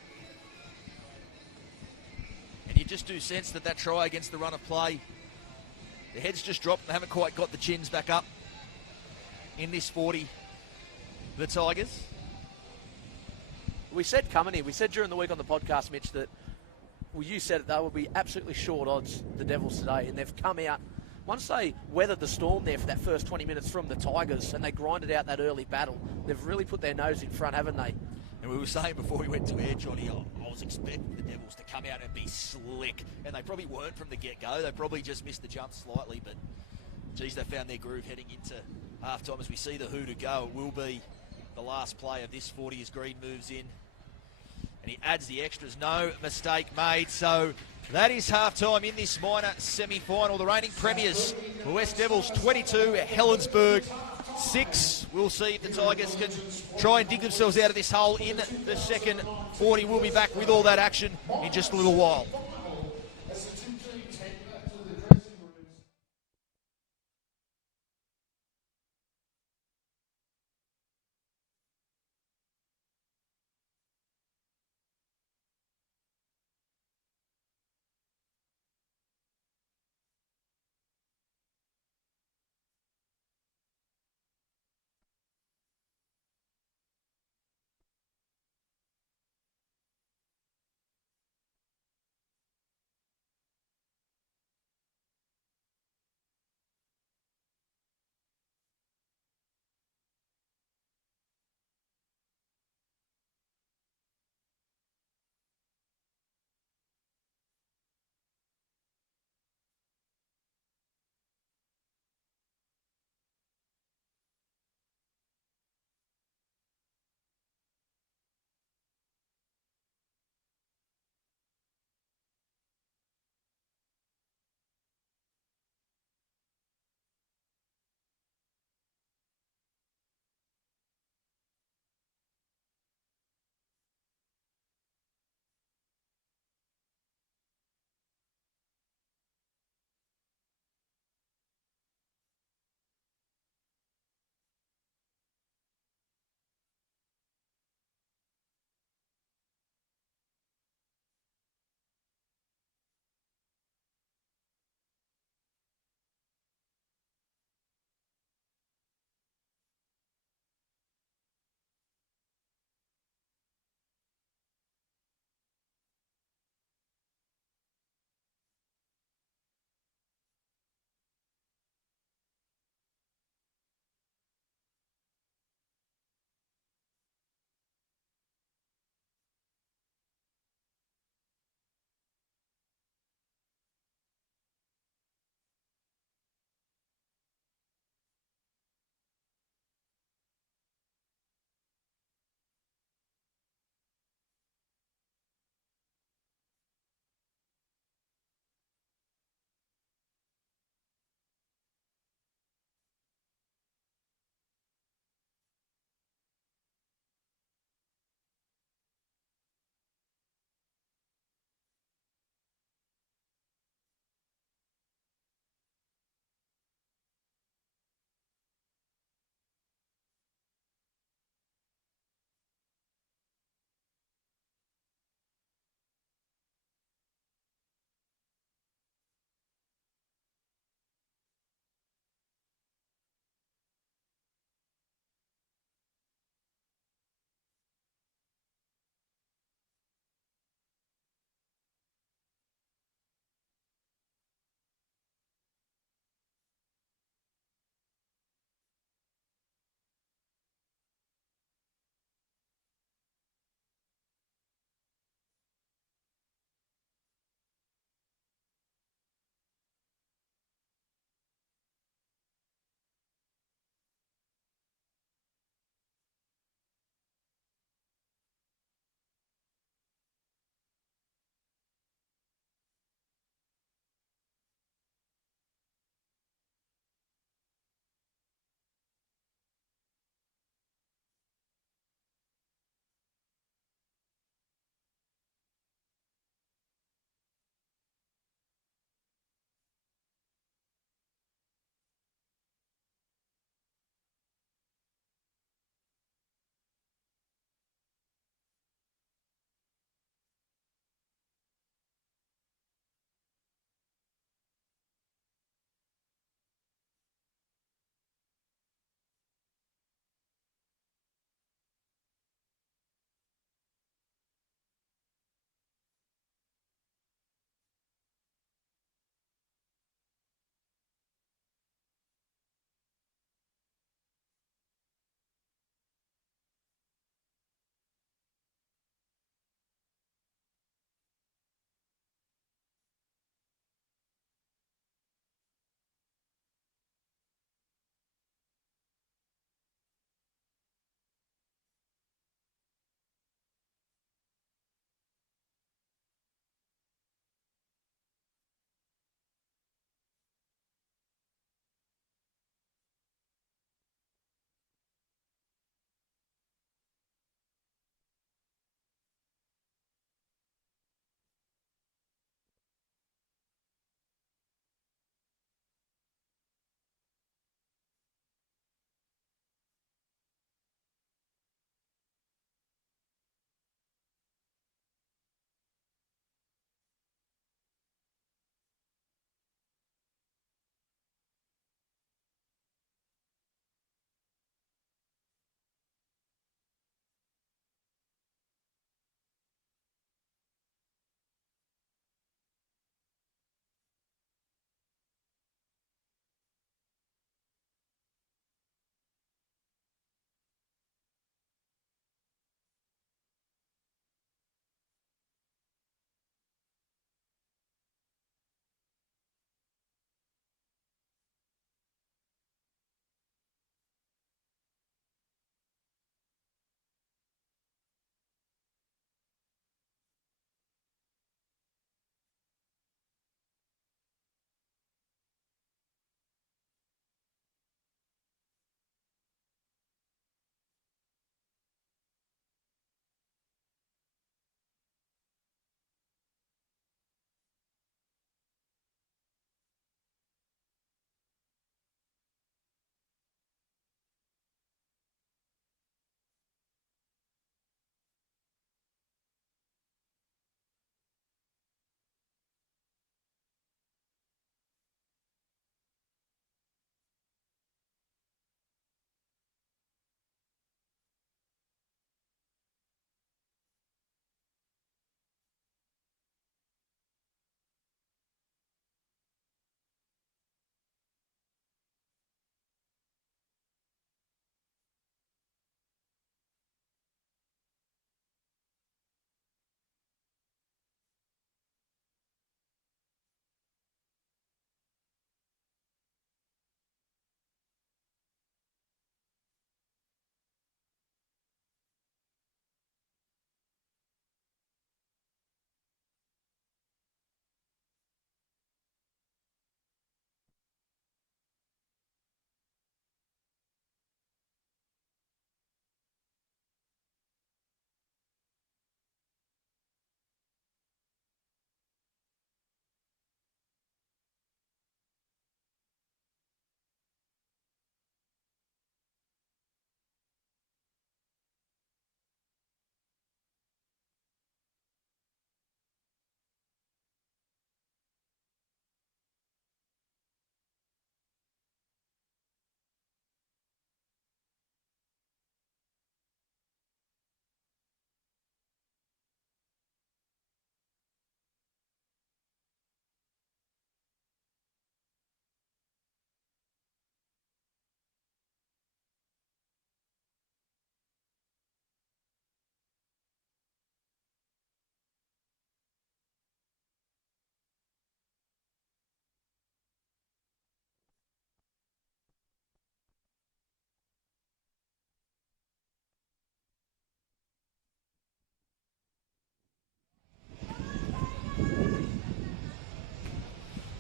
And you just do sense that try against the run of play, the heads just dropped and they haven't quite got the chins back up in this 40, the Tigers. We said coming in, we said during the week on the podcast, Mitch, that, well, you said it, they would be absolutely short odds, the Devils today, and they've come out. Once they weathered the storm there for that first 20 minutes from the Tigers and they grinded out that early battle, they've really put their nose in front, haven't they? And we were saying before we went to air, Johnny, I was expecting the Devils to come out and be slick. And they probably weren't from the get-go. They probably just missed the jump slightly. But, geez, they found their groove heading into half-time. As we see the who to go, it will be the last play of this 40 as Green moves in. And he adds the extras. No mistake made. So that is half-time in this minor semi-final. The reigning premiers, the West Devils 22, Helensburgh 6. We'll see if the Tigers can try and dig themselves out of this hole in the second 40. We'll be back with all that action in just a little while.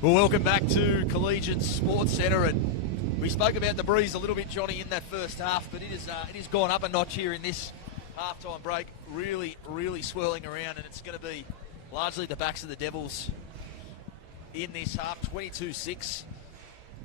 Well, welcome back to Collegiate Sports Centre, and we spoke about the breeze a little bit, Johnny, in that first half, but it has gone up a notch here in this halftime break. Really, really swirling around, and it's going to be largely the backs of the Devils in this half. 22-6,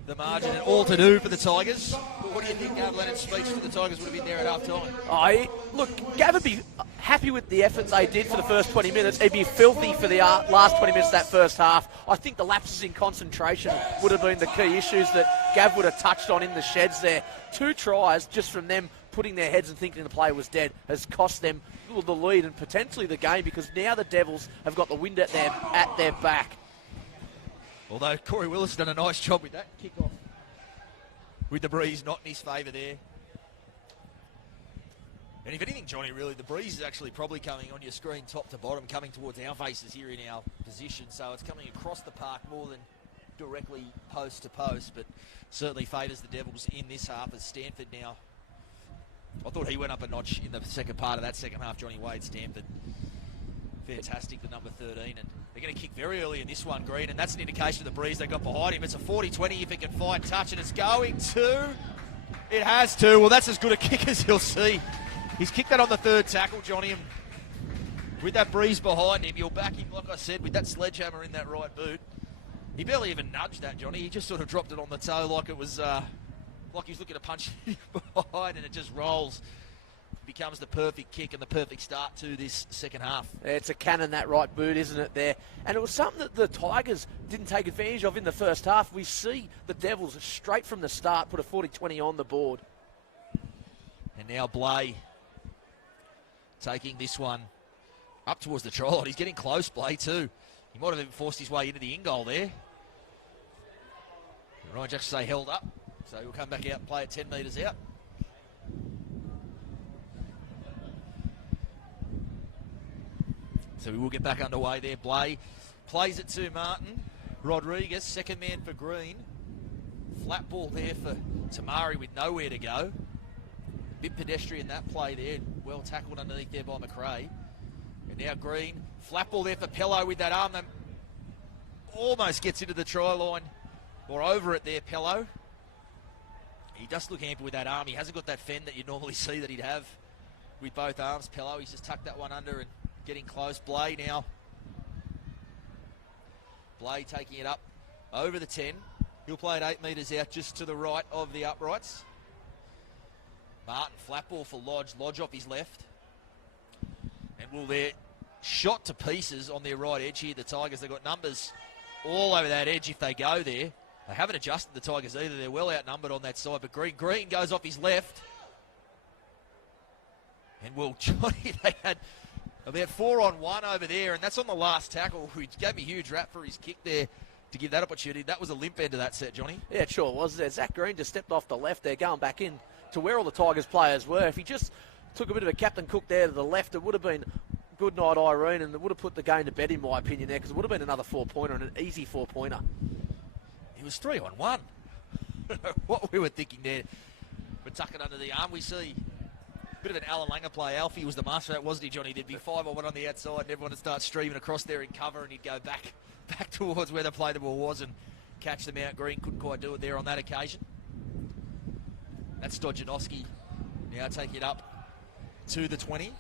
the margin, and all to do for the Tigers. But what do you think Gav Leonard's speech to the Tigers would have been there at half time? Look, Gav would be happy with the efforts they did for the first 20 minutes. He'd be filthy for the last 20 minutes of that first half. I think the lapses in concentration would have been the key issues that Gav would have touched on in the sheds there. 2 tries just from them putting their heads and thinking the play was dead has cost them the lead and potentially the game, because now the Devils have got the wind at their back. Although Corey Willis done a nice job with that kickoff, with the breeze not in his favour there. And if anything, Johnny, really, the breeze is actually probably coming on your screen top to bottom, coming towards our faces here in our position. So it's coming across the park more than directly post to post, but certainly favours the Devils in this half as Stanford now. I thought he went up a notch in the second part of that second half, Johnny Wade. Stanford, fantastic, the number 13. And they're going to kick very early in this one, Green, and that's an indication of the breeze they got behind him. It's a 40-20 if it can find touch, and it's going to. It has to. Well, that's as good a kick as he'll see. He's kicked that on the third tackle, Johnny, and with that breeze behind him, you'll back him, like I said, with that sledgehammer in that right boot. He barely even nudged that, Johnny. He just sort of dropped it on the toe like it was, like he was looking to punch it behind, and it just rolls. Becomes the perfect kick and the perfect start to this second half. It's a cannon, that right boot, isn't it, there? And it was something that the Tigers didn't take advantage of in the first half. We see the Devils straight from the start put a 40-20 on the board. And now Blay taking this one up towards the try line. He's getting close, Blay, too. He might have even forced his way into the in-goal there. Ryan Jackson say held up, so he'll come back out and play it 10 metres out. So we will get back underway there. Blay plays it to Martin. Rodriguez, second man for Green. Flat ball there for Tamari with nowhere to go. Bit pedestrian that play there. Well tackled underneath there by McRae. And now Green. Flat ball there for Pello with that arm that almost gets into the try line. Or over it there, Pello. He does look ample with that arm. He hasn't got that fend that you normally see that he'd have with both arms, Pello. He's just tucked that one under and getting close. Blay now. Blay taking it up over the 10. He'll play it 8 metres out just to the right of the uprights. Martin, flat ball for Lodge. Lodge off his left. And will they're shot to pieces on their right edge here. The Tigers, they've got numbers all over that edge if they go there. They haven't adjusted the Tigers either. They're well outnumbered on that side. But Green goes off his left. And well, Johnny, they had about 4-on-1 over there, and that's on the last tackle. He gave me a huge rap for his kick there to give that opportunity. That was a limp end of that set, Johnny. Yeah, it sure was. Zach Green just stepped off the left there, going back in to where all the Tigers players were. If he just took a bit of a Captain Cook there to the left, it would have been good night, Irene, and it would have put the game to bed, in my opinion, there, because it would have been another 4-pointer and an easy 4-pointer. He was 3-on-1. What we were thinking there. But tuck it under the arm, we see bit of an Alan Langer play. Alfie was the master of that, wasn't he, Johnny? There'd be 5-on-1 on the outside, and everyone would start streaming across there in cover, and he'd go back towards where the play the ball was and catch them out. Green couldn't quite do it there on that occasion. That's Stojanowski now taking it up to the 20.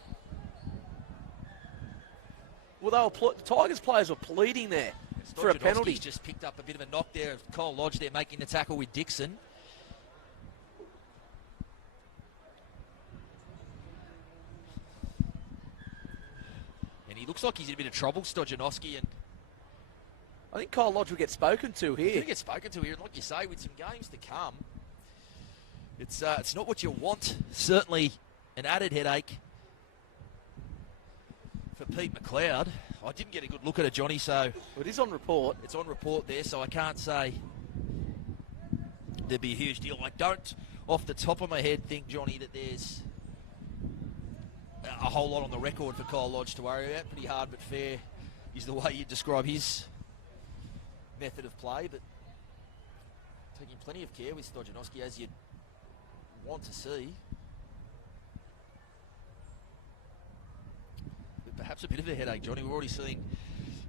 Well, the Tigers players were pleading there for a penalty. He's just picked up a bit of a knock there. Kyle Lodge there making the tackle with Dixon. And he looks like he's in a bit of trouble, Stojanowski, and I think Kyle Lodge will get spoken to here. He's going to get spoken to here, and like you say, with some games to come, it's not what you want. Certainly an added headache for Pete McLeod. I didn't get a good look at it, Johnny, so well, it is on report. It's on report there, so I can't say there'd be a huge deal. I don't, off the top of my head, think, Johnny, that there's a whole lot on the record for Kyle Lodge to worry about. Pretty hard but fair is the way you describe his method of play, but taking plenty of care with Stojanowski, as you'd want to see. But perhaps a bit of a headache, Johnny. We're already seeing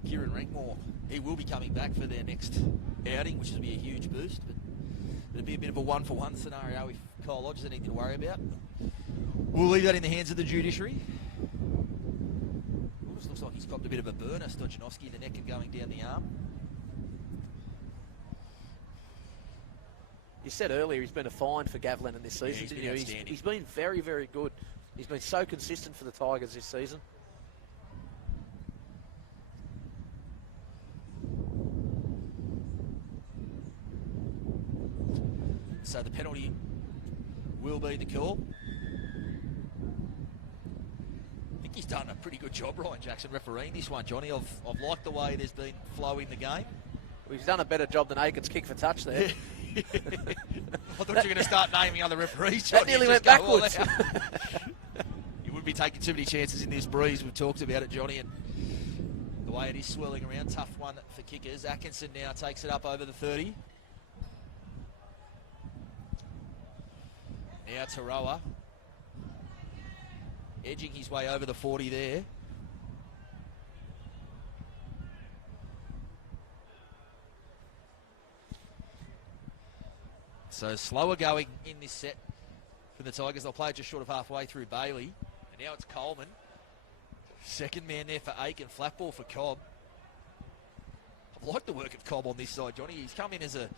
Kieran Ringmore, he will be coming back for their next outing, which will be a huge boost. But it'll be a bit of a one-for-one scenario if Kyle Lodge has anything to worry about. We'll leave that in the hands of the judiciary. Almost looks like he's copped a bit of a burner, Stojanovski, the neck and going down the arm. You said earlier he's been a find for Gavlin this season. He's been outstanding. He's been very, very good. He's been so consistent for the Tigers this season. So the penalty will be the call. I think he's done a pretty good job, Ryan Jackson, refereeing this one, Johnny. I've liked the way there's been flow in the game. Well, he's done a better job than Aiken's kick for touch there. I thought you were going to start naming other referees, Johnny. That nearly went backwards. You wouldn't be taking too many chances in this breeze. We've talked about it, Johnny, and the way it is swirling around. Tough one for kickers. Atkinson now takes it up over the 30. Now Taroa, edging his way over the 40 there. So slower going in this set for the Tigers. They'll play just short of halfway through Bailey. And now it's Coleman. Second man there for Aiken. Flat ball for Cobb. I've liked the work of Cobb on this side, Johnny. He's come in as a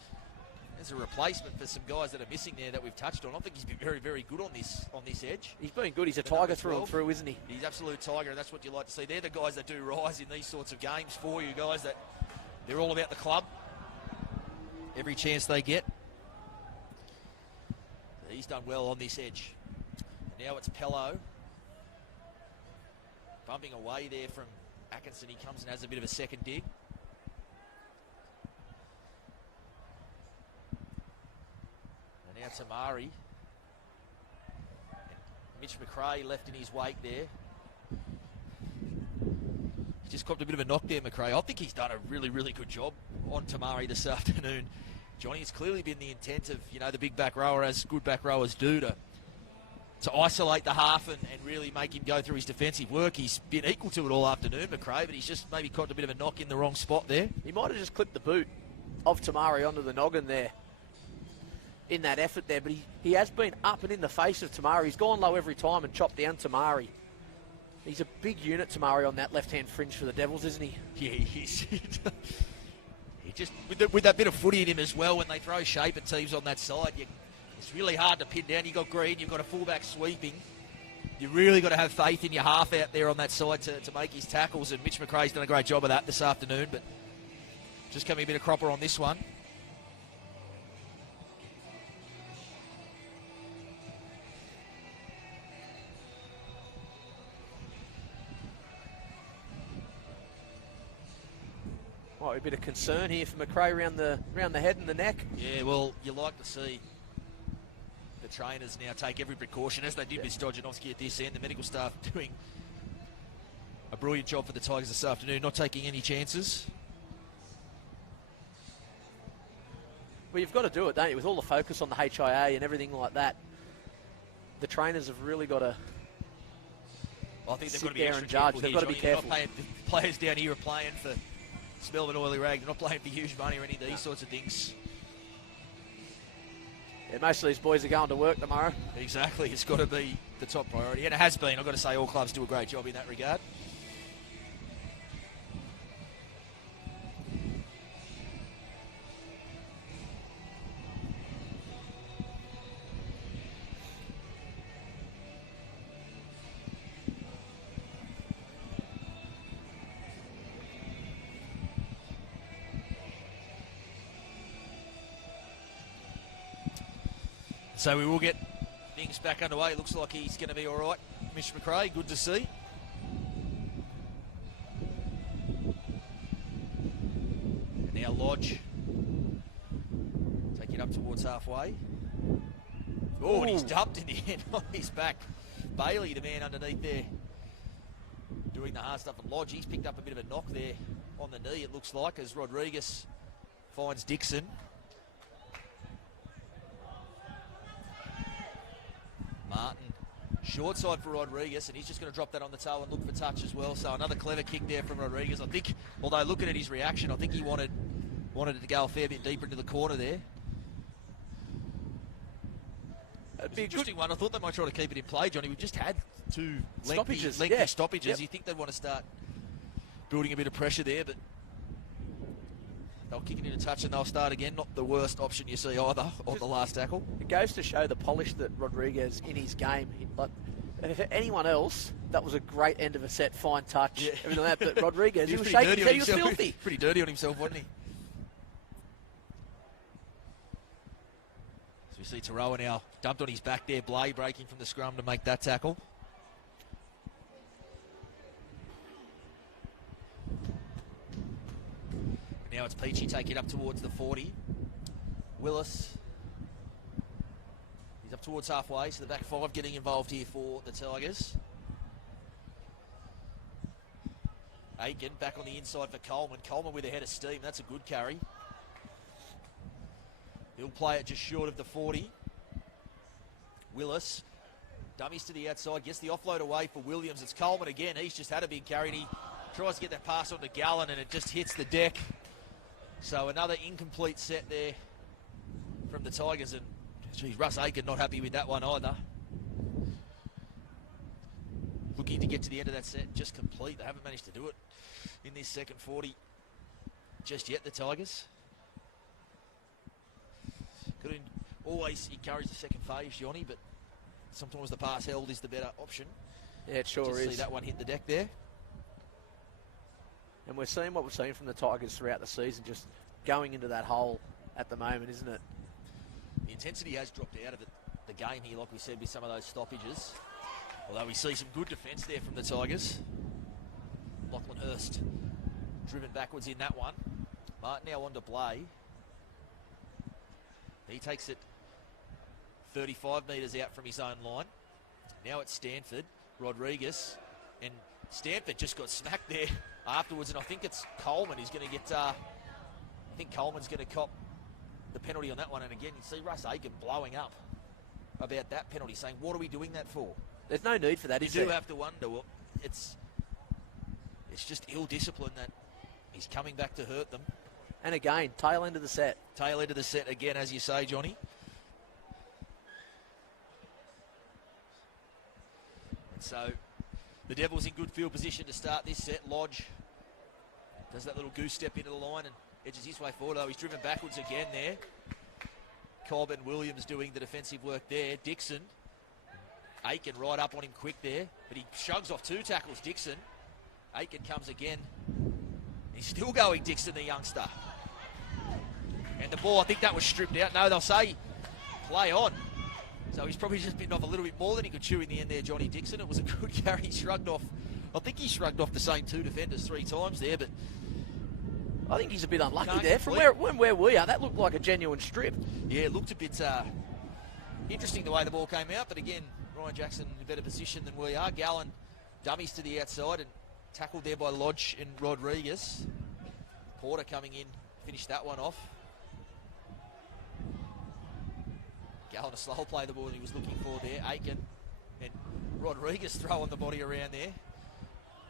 replacement for some guys that are missing there that we've touched on. I think he's been very, very good on this edge. He's been good. He's a Tiger through and through, isn't he? He's absolute Tiger, and that's what you like to see. They're the guys that do rise in these sorts of games for you guys. That they're all about the club. Every chance they get. He's done well on this edge. Now it's Pello. Bumping away there from Atkinson. He comes and has a bit of a second dig. And now Tamari. Mitch McRae left in his wake there. He just copped a bit of a knock there, McRae. I think he's done a really, really good job on Tamari this afternoon. Johnny, it's clearly been the intent of, the big back rower, as good back rowers do, to isolate the half and really make him go through his defensive work. He's been equal to it all afternoon, McRae, but he's just maybe caught a bit of a knock in the wrong spot there. He might have just clipped the boot of Tamari onto the noggin there in that effort there, but he has been up and in the face of Tamari. He's gone low every time and chopped down Tamari. He's a big unit, Tamari, on that left-hand fringe for the Devils, isn't he? Yeah, he is. He just, with that bit of footy in him as well, when they throw shape at teams on that side, it's really hard to pin down. You've got Green, you've got a fullback sweeping. You really got to have faith in your half out there on that side to make his tackles, and Mitch McRae's done a great job of that this afternoon, but just coming a bit of cropper on this one. Oh, a bit of concern here for McRae around the head and the neck. Yeah, well, you like to see the trainers now take every precaution, as they did with Stojanovski at this end. The medical staff doing a brilliant job for the Tigers this afternoon, not taking any chances. Well, you've got to do it, don't you? With all the focus on the HIA and everything like that, the trainers have really got to I think they've sit got to be there extra and judge. careful They've here, got to be Johnny. careful. The players down here are playing for smell of an oily rag. They're not playing for huge money or any of these sorts of things. Yeah, most of these boys are going to work tomorrow. Exactly. It's got to be the top priority. And it has been. I've got to say all clubs do a great job in that regard. So we will get things back underway. It looks like he's going to be all right. Mitch McRae, good to see. And now Lodge. Take it up towards halfway. Oh, and he's dumped in the end on his back. Bailey, the man underneath there, doing the hard stuff. And Lodge, he's picked up a bit of a knock there on the knee, it looks like, as Rodriguez finds Dixon. Martin Short side for Rodriguez, and he's just going to drop that on the toe and look for touch as well. So another clever kick there from Rodriguez. I think, although looking at his reaction, I think he wanted it to go a fair bit deeper into the corner there. It'd be an interesting one. I thought they might try to keep it in play, Johnny. We've just had two lengthy stoppages. Yep. You think they'd want to start building a bit of pressure there, but they'll kick it into touch and they'll start again. Not the worst option you see either on the last tackle. It goes to show the polish that Rodriguez in his game. Like, if anyone else, that was a great end of a set, fine touch, everything like that. But Rodriguez, he was shaking his head, he was filthy. Pretty dirty on himself, wasn't he? So we see Taroa now dumped on his back there. Blay breaking from the scrum to make that tackle. Now it's Peachy taking it up towards the 40. Willis. He's up towards halfway, so the back five getting involved here for the Tigers. Aiken back on the inside for Coleman. Coleman with a head of steam. That's a good carry. He'll play it just short of the 40. Willis. Dummies to the outside. Gets the offload away for Williams. It's Coleman again. He's just had a big carry. And he tries to get that pass on to Gallen, and it just hits the deck. So another incomplete set there from the Tigers, and geez, Russ Aiken not happy with that one either. Looking to get to the end of that set just complete. They haven't managed to do it in this second 40 just yet, the Tigers. Could always encourage the second phase, Johnny, but sometimes the pass held is the better option. Yeah, it sure is. See that one hit the deck there. And we're seeing what we've seen from the Tigers throughout the season, just going into that hole at the moment, isn't it? The intensity has dropped out of the game here, like we said, with some of those stoppages. Although we see some good defence there from the Tigers. Lachlan Hurst driven backwards in that one. Martin now on to Blay. He takes it 35 metres out from his own line. Now it's Stanford, Rodriguez, and Stanford just got smacked there afterwards, and I think it's Coleman who's going to get, I think Coleman's going to cop the penalty on that one. And again, you see Russ Aiken blowing up about that penalty, saying, what are we doing that for? There's no need for that, is there? You do have to wonder, well, it's just ill discipline that he's coming back to hurt them. And again, tail end of the set. Tail end of the set again, as you say, Johnny. And so the Devils in good field position to start this set. Lodge does that little goose step into the line and edges his way forward, though he's driven backwards again there. Cobb and Williams doing the defensive work there. Dixon, Aiken right up on him quick there, but he shrugs off two tackles, Dixon. Aiken comes again. He's still going, Dixon, the youngster. And the ball, I think that was stripped out. No, they'll say play on. So he's probably just bitten off a little bit more than he could chew in the end there, Johnny Dixon. It was a good carry. He shrugged off. I think he shrugged off the same two defenders 3 times there, but I think he's a bit unlucky there. From where we are, that looked like a genuine strip. Yeah, it looked a bit interesting the way the ball came out, but again, Ryan Jackson in a better position than we are. Gallen dummies to the outside and tackled there by Lodge and Rodriguez. Porter coming in, finished that one off. Gallen a slow play the ball that he was looking for there. Aiken and Rodriguez throwing the body around there.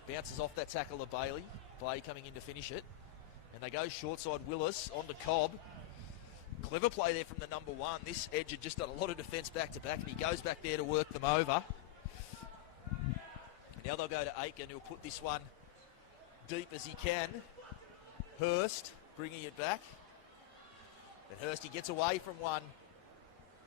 Bounces off that tackle of Bailey. Blay coming in to finish it. And they go short side Willis onto Cobb. Clever play there from the number 1. This edge had just done a lot of defence back to back, and he goes back there to work them over. And now they'll go to Aiken, who'll put this one deep as he can. Hurst bringing it back. And Hurst, he gets away from one.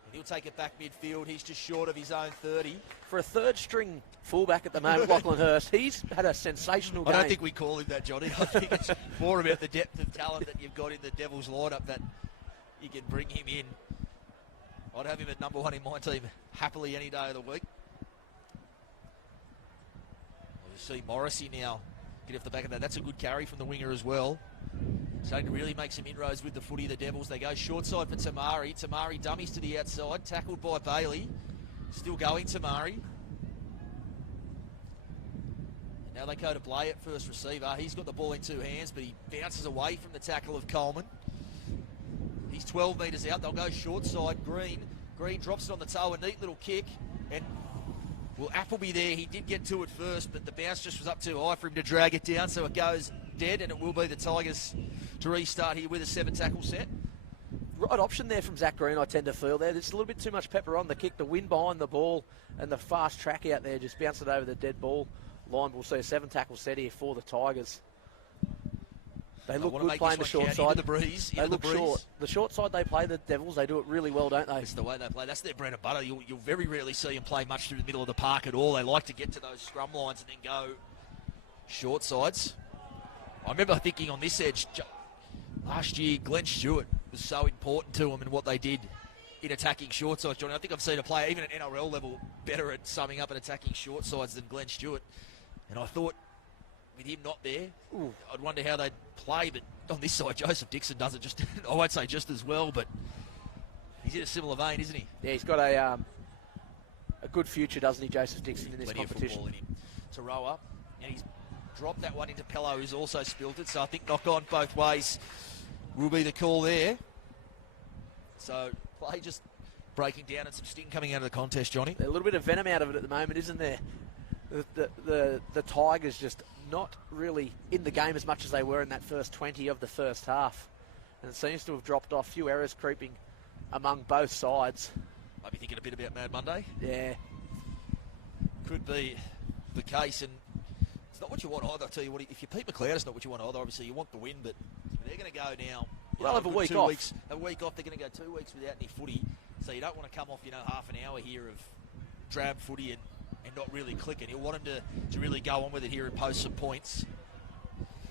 And he'll take it back midfield. He's just short of his own 30. For a third string fullback at the moment, Lachlan Hurst, he's had a sensational game. I don't think we call him that, Johnny. I think it's more about the depth of talent that you've got in the Devils lineup that you can bring him in. I'd have him at number 1 in my team happily any day of the week. You see Morrissey now get off the back of that. That's a good carry from the winger as well. Starting to really make some inroads with the footy, the Devils. They go short side for Tamari. Tamari dummies to the outside. Tackled by Bailey. Still going Tamari. And now they go to Blay at first receiver. He's got the ball in 2 hands, but he bounces away from the tackle of Coleman. He's 12 metres out. They'll go short side. Green drops it on the toe. A neat little kick. And Well, Appleby there, he did get to it first, but the bounce just was up too high for him to drag it down, so it goes dead, and it will be the Tigers to restart here with a 7-tackle set. Right option there from Zach Green, I tend to feel there. There's a little bit too much pepper on the kick, the wind behind the ball, and the fast track out there, just bounce it over the dead ball line. We'll see a 7-tackle set here for the Tigers. They look good playing the short side. The breeze, they look short. The short side they play, the Devils, they do it really well, don't they? That's the way they play. That's their bread and butter. You'll very rarely see them play much through the middle of the park at all. They like to get to those scrum lines and then go short sides. I remember thinking on this edge, last year, Glenn Stewart was so important to them and what they did in attacking short sides, Johnny. I think I've seen a player, even at NRL level, better at summing up and attacking short sides than Glenn Stewart. And I thought, with him not there, I'd wonder how they'd play. But on this side, Joseph Dixon does it just, I won't say just as well, but he's in a similar vein, isn't he? Yeah, he's got a good future, doesn't he, Joseph Dixon, in this competition. Plenty of football in him. Taroa, and he's dropped that one into Pello, who's also spilled it. So I think knock on both ways will be the call there. So play just breaking down and some sting coming out of the contest, Johnny. A little bit of venom out of it at the moment, isn't there? The Tigers just not really in the game as much as they were in that first 20 of the first half. And it seems to have dropped off. Few errors creeping among both sides. Might be thinking a bit about Mad Monday. Yeah. Could be the case, and it's not what you want either. I'll tell you what, if you're Pete McLeod, it's not what you want either. Obviously, you want the win, but they're going to go now. They'll have a week off. Have a week off. They're going to go 2 weeks without any footy. So you don't want to come off, half an hour here of drab footy and not really clicking. You'll want them to really go on with it here and post some points.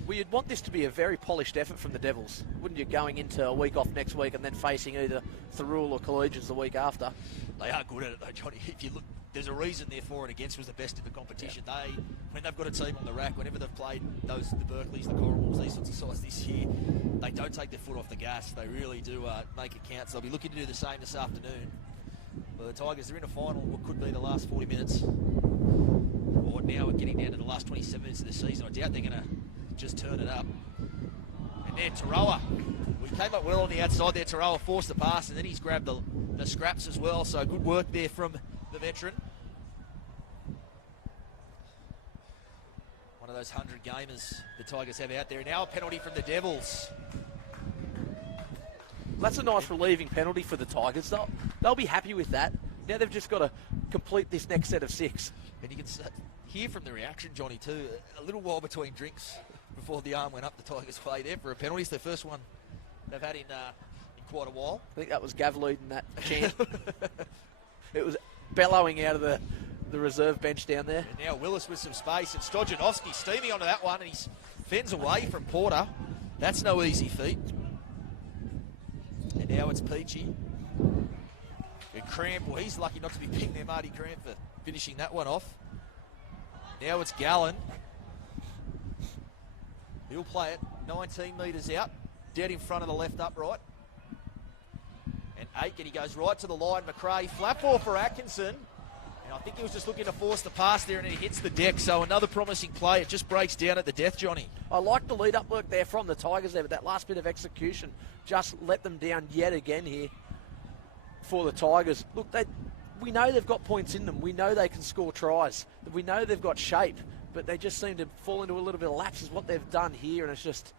Well, you'd want this to be a very polished effort from the Devils, wouldn't you, going into a week off next week and then facing either Thirroul or Collegians the week after? They are good at it, though, Johnny. If you look, there's a reason their for and against was the best in the competition. Yeah. When they've got a team on the rack, whenever they've played the Berkeleys, the Corals, these sorts of sides this year, they don't take their foot off the gas. They really do make it count. So they'll be looking to do the same this afternoon. But the Tigers are in a final, what could be the last 40 minutes. Or now we're getting down to the last 27 minutes of the season. I doubt they're going to just turn it up. And there, Taroa. We came up well on the outside there. Taroa forced the pass, and then he's grabbed the scraps as well. So good work there from the veteran. One of those 100 gamers the Tigers have out there. Now a penalty from the Devils. That's a nice relieving penalty for the Tigers. They'll be happy with that. Now they've just got to complete this next set of 6. And you can hear from the reaction, Johnny, too. A little while between drinks before the arm went up the Tigers' way there for a penalty. It's the first one they've had in quite a while. I think that was Gav leading that chant. It was bellowing out of the reserve bench down there. And now Willis with some space, and Stojanowski steaming onto that one, and he fends away from Porter. That's no easy feat. And now it's Peachy. And Cramp, well, he's lucky not to be pinged there, Marty Cramp, for finishing that one off. Now it's Gallen. He'll play it 19 metres out, dead in front of the left upright. And Aiken, he goes right to the line. McRae, flat ball for Atkinson. And I think he was just looking to force the pass there, and he hits the deck. So another promising play. It just breaks down at the death, Johnny. I like the lead-up work there from the Tigers there, but that last bit of execution just let them down yet again here for the Tigers. Look, we know they've got points in them. We know they can score tries. We know they've got shape, but they just seem to fall into a little bit of lapse is what they've done here, and it's just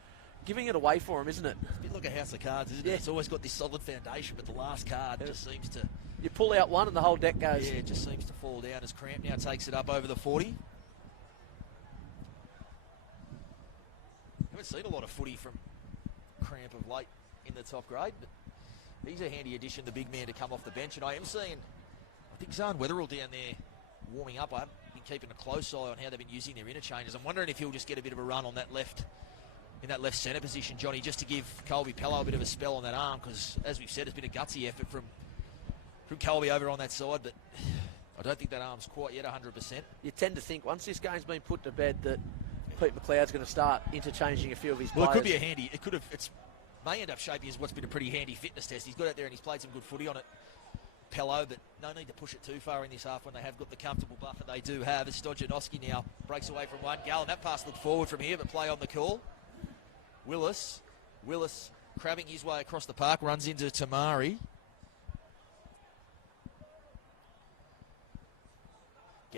giving it away for them, isn't it? It's a bit like a house of cards, isn't it? It's always got this solid foundation, but the last card just seems to... You pull out one and the whole deck goes. Yeah, it just seems to fall down as Cramp now takes it up over the 40. Haven't seen a lot of footy from Cramp of late in the top grade, but he's a handy addition, the big man, to come off the bench. And I am seeing, I think Zahn Wetherell down there warming up. I've been keeping a close eye on how they've been using their interchanges. I'm wondering if he'll just get a bit of a run on that left, in that left centre position, Johnny, just to give Colby Pello a bit of a spell on that arm, because as we've said, it's been a gutsy effort from Colby over on that side, but I don't think that arm's quite yet 100%. You tend to think once this game's been put to bed that Pete McLeod's going to start interchanging a few of his players. Well, it could be a handy. It could have. It's may end up shaping as what's been a pretty handy fitness test. He's got out there and he's played some good footy on it, Pello, but no need to push it too far in this half when they have got the comfortable buffer they do have. As Stojanowski now breaks away from one. Gallen, that pass looked forward from here, but play on the call. Willis crabbing his way across the park, runs into Tamari.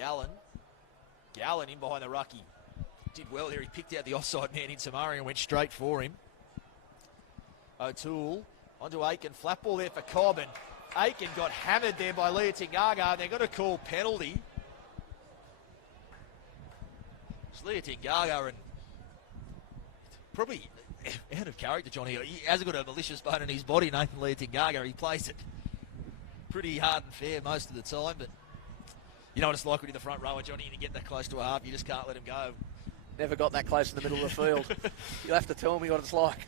Gallen. Gallen in behind the rucky. Did well there. He picked out the offside man in Samari and went straight for him. O'Toole onto Aiken. Flat ball there for Cobb. And Aiken got hammered there by Leah Tingaga. They're going to call penalty. It's Leah Tingaga, and probably out of character, Johnny. He hasn't got a malicious bone in his body, Nathan Leah Tingaga. He plays it pretty hard and fair most of the time, but you know what it's like when you're the front rower, Johnny, and you get that close to a half, you just can't let him go. Never got that close in the middle of the field. You'll have to tell me what it's like.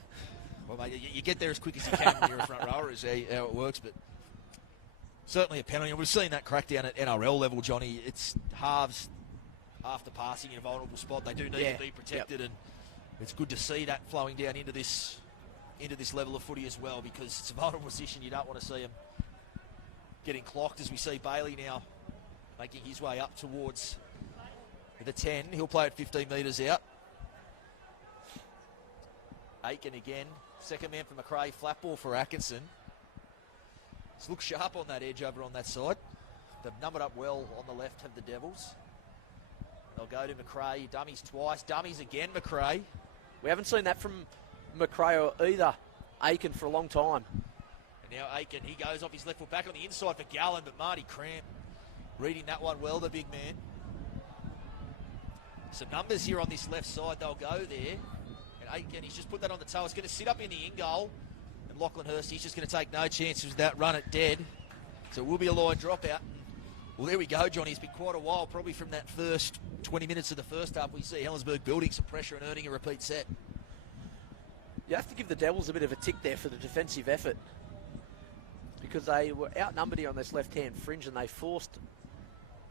Well, mate, you get there as quick as you can when you're a front rower, is how it works, but certainly a penalty. And we've seen that crackdown at NRL level, Johnny. It's halves after passing in a vulnerable spot. They do need to be protected, and it's good to see that flowing down into this level of footy as well, because it's a vulnerable position. You don't want to see them getting clocked, as we see Bailey now making his way up towards the 10. He'll play at 15 metres out. Aiken again. Second man for McRae. Flat ball for Atkinson. It's looked sharp on that edge over on that side. They've numbered up well on the left, have the Devils. They'll go to McRae. Dummies twice. Dummies again, McRae. We haven't seen that from McRae or either Aiken for a long time. And now Aiken, he goes off his left foot back on the inside for Gallen, but Marty Cramp reading that one well, the big man. Some numbers here on this left side. They'll go there. And Aiken, he's just put that on the toe. It's going to sit up in the in goal. And Lachlan Hurst, he's just going to take no chances with that run at dead. So it will be a line dropout. Well, there we go, Johnny. It's been quite a while, probably from that first 20 minutes of the first half. We see Helensburgh building some pressure and earning a repeat set. You have to give the Devils a bit of a tick there for the defensive effort, because they were outnumbered here on this left-hand fringe, and they forced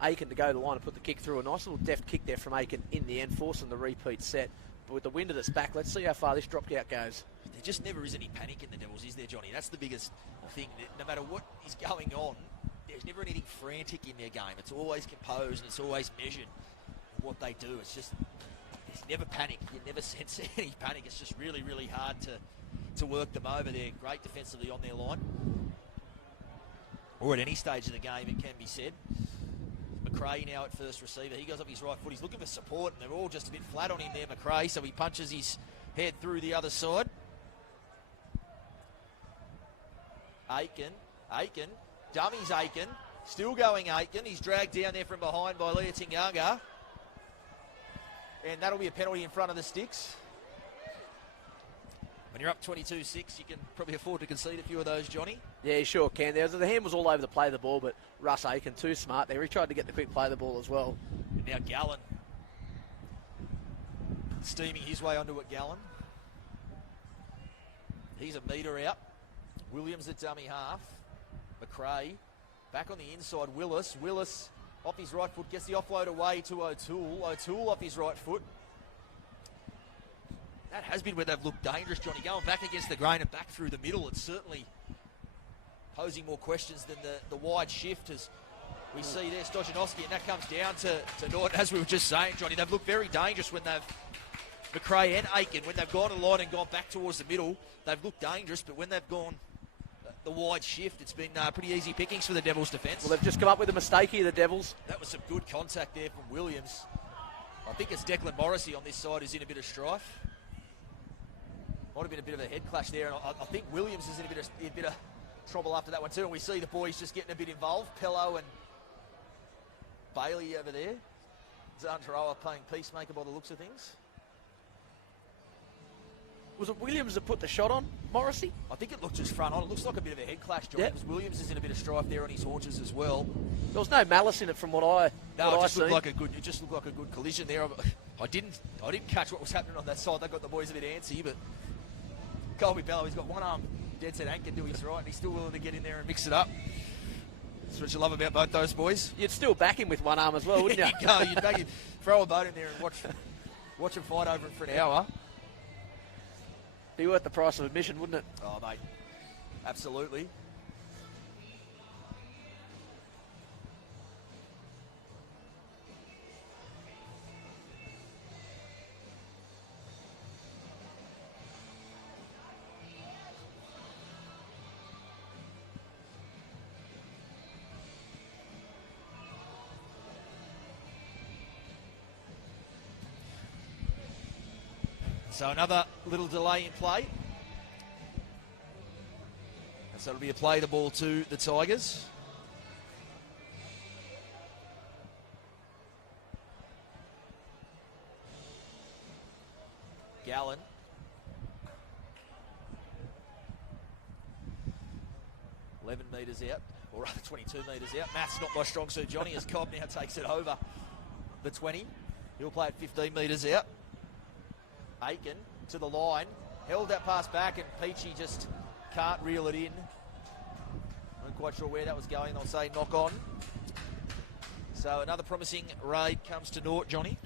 Aiken to go to the line and put the kick through. A nice little deft kick there from Aiken in the end, forcing the repeat set. But with the wind at its back, let's see how far this dropped out goes. There just never is any panic in the Devils, is there, Johnny? That's the biggest thing. No matter what is going on, there's never anything frantic in their game. It's always composed and it's always measured in what they do. It's just, there's never panic. You never sense any panic. It's just really, really hard to work them over there. Great defensively on their line. Or at any stage of the game, it can be said. McRae now at first receiver. He goes up his right foot. He's looking for support, and they're all just a bit flat on him there, McRae, so he punches his head through the other side. Aiken. Dummies Aiken. Still going Aiken. He's dragged down there from behind by Leah Tingaga. And that'll be a penalty in front of the sticks. When you're up 22-6, you can probably afford to concede a few of those, Johnny. Yeah, you sure can. The hand was all over the play of the ball, but Russ Aiken, too smart there. He tried to get the quick play of the ball as well. And now Gallen steaming his way onto it, Gallen. He's a metre out. Williams at dummy half. McRae back on the inside. Willis off his right foot, gets the offload away to O'Toole. O'Toole off his right foot. That has been where they've looked dangerous, Johnny. Going back against the grain and back through the middle, it's certainly posing more questions than the wide shift, as we see there, Stojanovski, and that comes down to Norton. As we were just saying, Johnny, they've looked very dangerous when they've, McRae and Aiken, when they've gone to the line and gone back towards the middle, they've looked dangerous, but when they've gone the wide shift, it's been pretty easy pickings for the Devils' defence. Well, they've just come up with a mistake here, the Devils. That was some good contact there from Williams. I think it's Declan Morrissey on this side who's in a bit of strife. Might have been a bit of a head clash there, and I think Williams is in a bit of trouble after that one too. And we see the boys just getting a bit involved. Pello and Bailey over there. Zantaroa playing peacemaker by the looks of things. Was it Williams that put the shot on Morrissey? I think it looked just front on. It looks like a bit of a head clash, John, because Williams is in a bit of strife there on his haunches as well. There was no malice in it from what I No, it just looked like a good collision there. I didn't catch what was happening on that side. They got the boys a bit antsy, but Colby Bello, he's got one arm dead set anchored to his right, and he's still willing to get in there and mix it up. That's what you love about both those boys. You'd still back him with one arm as well, wouldn't you? You'd back him, throw a boat in there and watch him fight over it for an hour. Be worth the price of admission, wouldn't it? Oh, mate, absolutely. So another little delay in play. And so it'll be a play the ball to the Tigers. Gallen. Metres out, or rather 22 metres out. Matt's not my strong suit, Johnny, as Cobb now takes it over the 20. He'll play at 15 metres out. Aiken to the line, held that pass back, and Peachy just can't reel it in. I'm not quite sure where that was going. I'll say knock on. So another promising raid comes to naught, Johnny.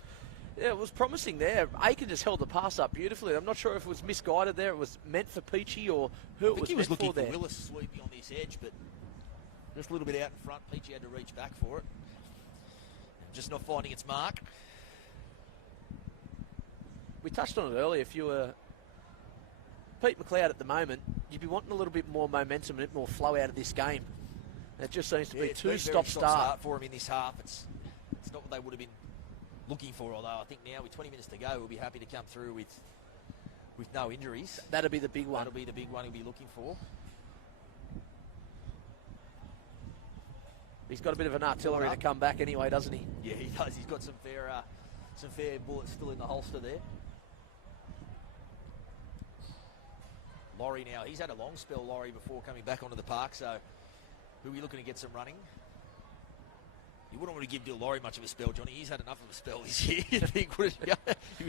Yeah, it was promising there. Aiken just held the pass up beautifully. I'm not sure if it was misguided there. It was meant for Peachy or who it was meant for there. I think he was looking for Willis sweeping on this edge, but just a little bit out in front. Peachy had to reach back for it. Just not finding its mark. We touched on it earlier. If you were Pete McLeod at the moment, you'd be wanting a little bit more momentum and a bit more flow out of this game. And it just seems to be too stop-start for him in this half. It's not what they would have been looking for, although I think now with 20 minutes to go, we'll be happy to come through with no injuries. That'll be the big one. That'll be the big one he'll be looking for. He's got a bit of an artillery to come back anyway, doesn't he? Yeah, he does. He's got some fair bullets still in the holster there. Laurie now, he's had a long spell, Laurie, before coming back onto the park, so who are we looking to get some running? You wouldn't want to give Laurie much of a spell, Johnny. He's had enough of a spell this year. You were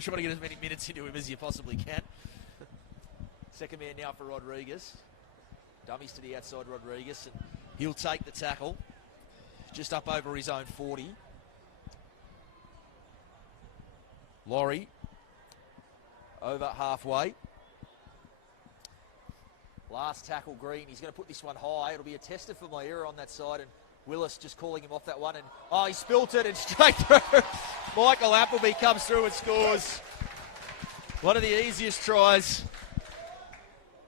trying to get as many minutes into him as you possibly can. Second man now for Rodriguez. Dummies to the outside, Rodriguez, and he'll take the tackle. Just up over his own 40. Laurie over halfway. Last tackle, Green. He's going to put this one high. It'll be a tester for Maera on that side, and Willis just calling him off that one, and he spilt it and straight through. Michael Appleby comes through and scores. One of the easiest tries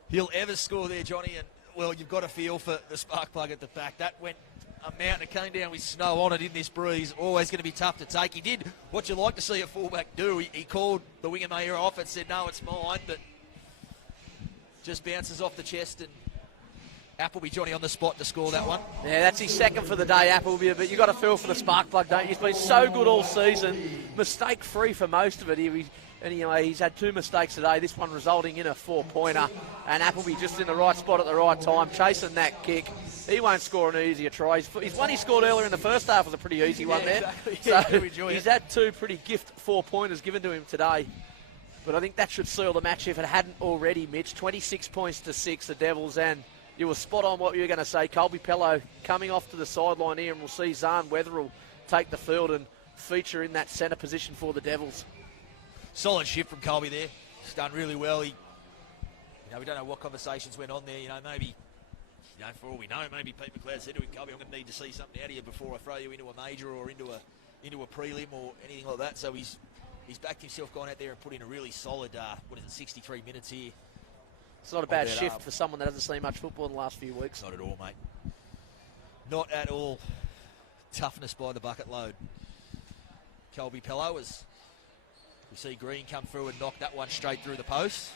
he'll ever score there, Johnny, and well, you've got a feel for the spark plug at the back. That went a mountain. It came down with snow on it in this breeze. Always going to be tough to take. He did what you like to see a fullback do. He called the winger Mayer off and said, no, it's mine, but just bounces off the chest, and Appleby, Johnny, on the spot to score that one. Yeah, that's his second for the day, Appleby, but you got to feel for the spark plug, don't you? He's been so good all season, mistake-free for most of it. Anyway, he's had 2 mistakes today, this one resulting in a 4-pointer, and Appleby just in the right spot at the right time, chasing that kick. He won't score an easier try. His one he scored earlier in the first half was a pretty easy one there. Exactly. So he's had 2 pretty gift 4-pointers given to him today. But I think that should seal the match if it hadn't already, Mitch. 26 points to 6, the Devils, and you were spot on what you were going to say. Colby Pello coming off to the sideline here, and we'll see Zahn Wetherill take the field and feature in that centre position for the Devils. Solid shift from Colby there. He's done really well. We don't know what conversations went on there. Maybe, for all we know, maybe Pete McLeod said to him, Colby, I'm going to need to see something out of you before I throw you into a major or into a prelim or anything like that. So he's backed himself, gone out there and put in a really solid, 63 minutes here. It's not a bad shift for someone that hasn't seen much football in the last few weeks. Not at all, mate. Not at all. Toughness by the bucket load. Colby Pello, as we see Green come through and knock that one straight through the post.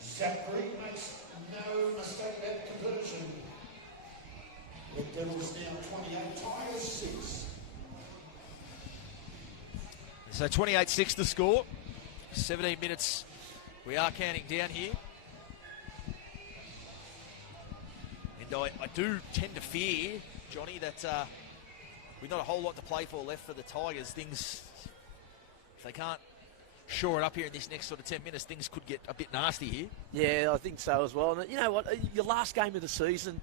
Zach Green makes no mistake at conversion. The Devils now 28, Tigers 6. So 28-6 the score. 17 minutes. We are counting down here. And I do tend to fear, Johnny, that with not a whole lot to play for left for the Tigers, things, if they can't shore it up here in this next sort of 10 minutes, things could get a bit nasty here. Yeah, I think so as well. And you know what? Your last game of the season,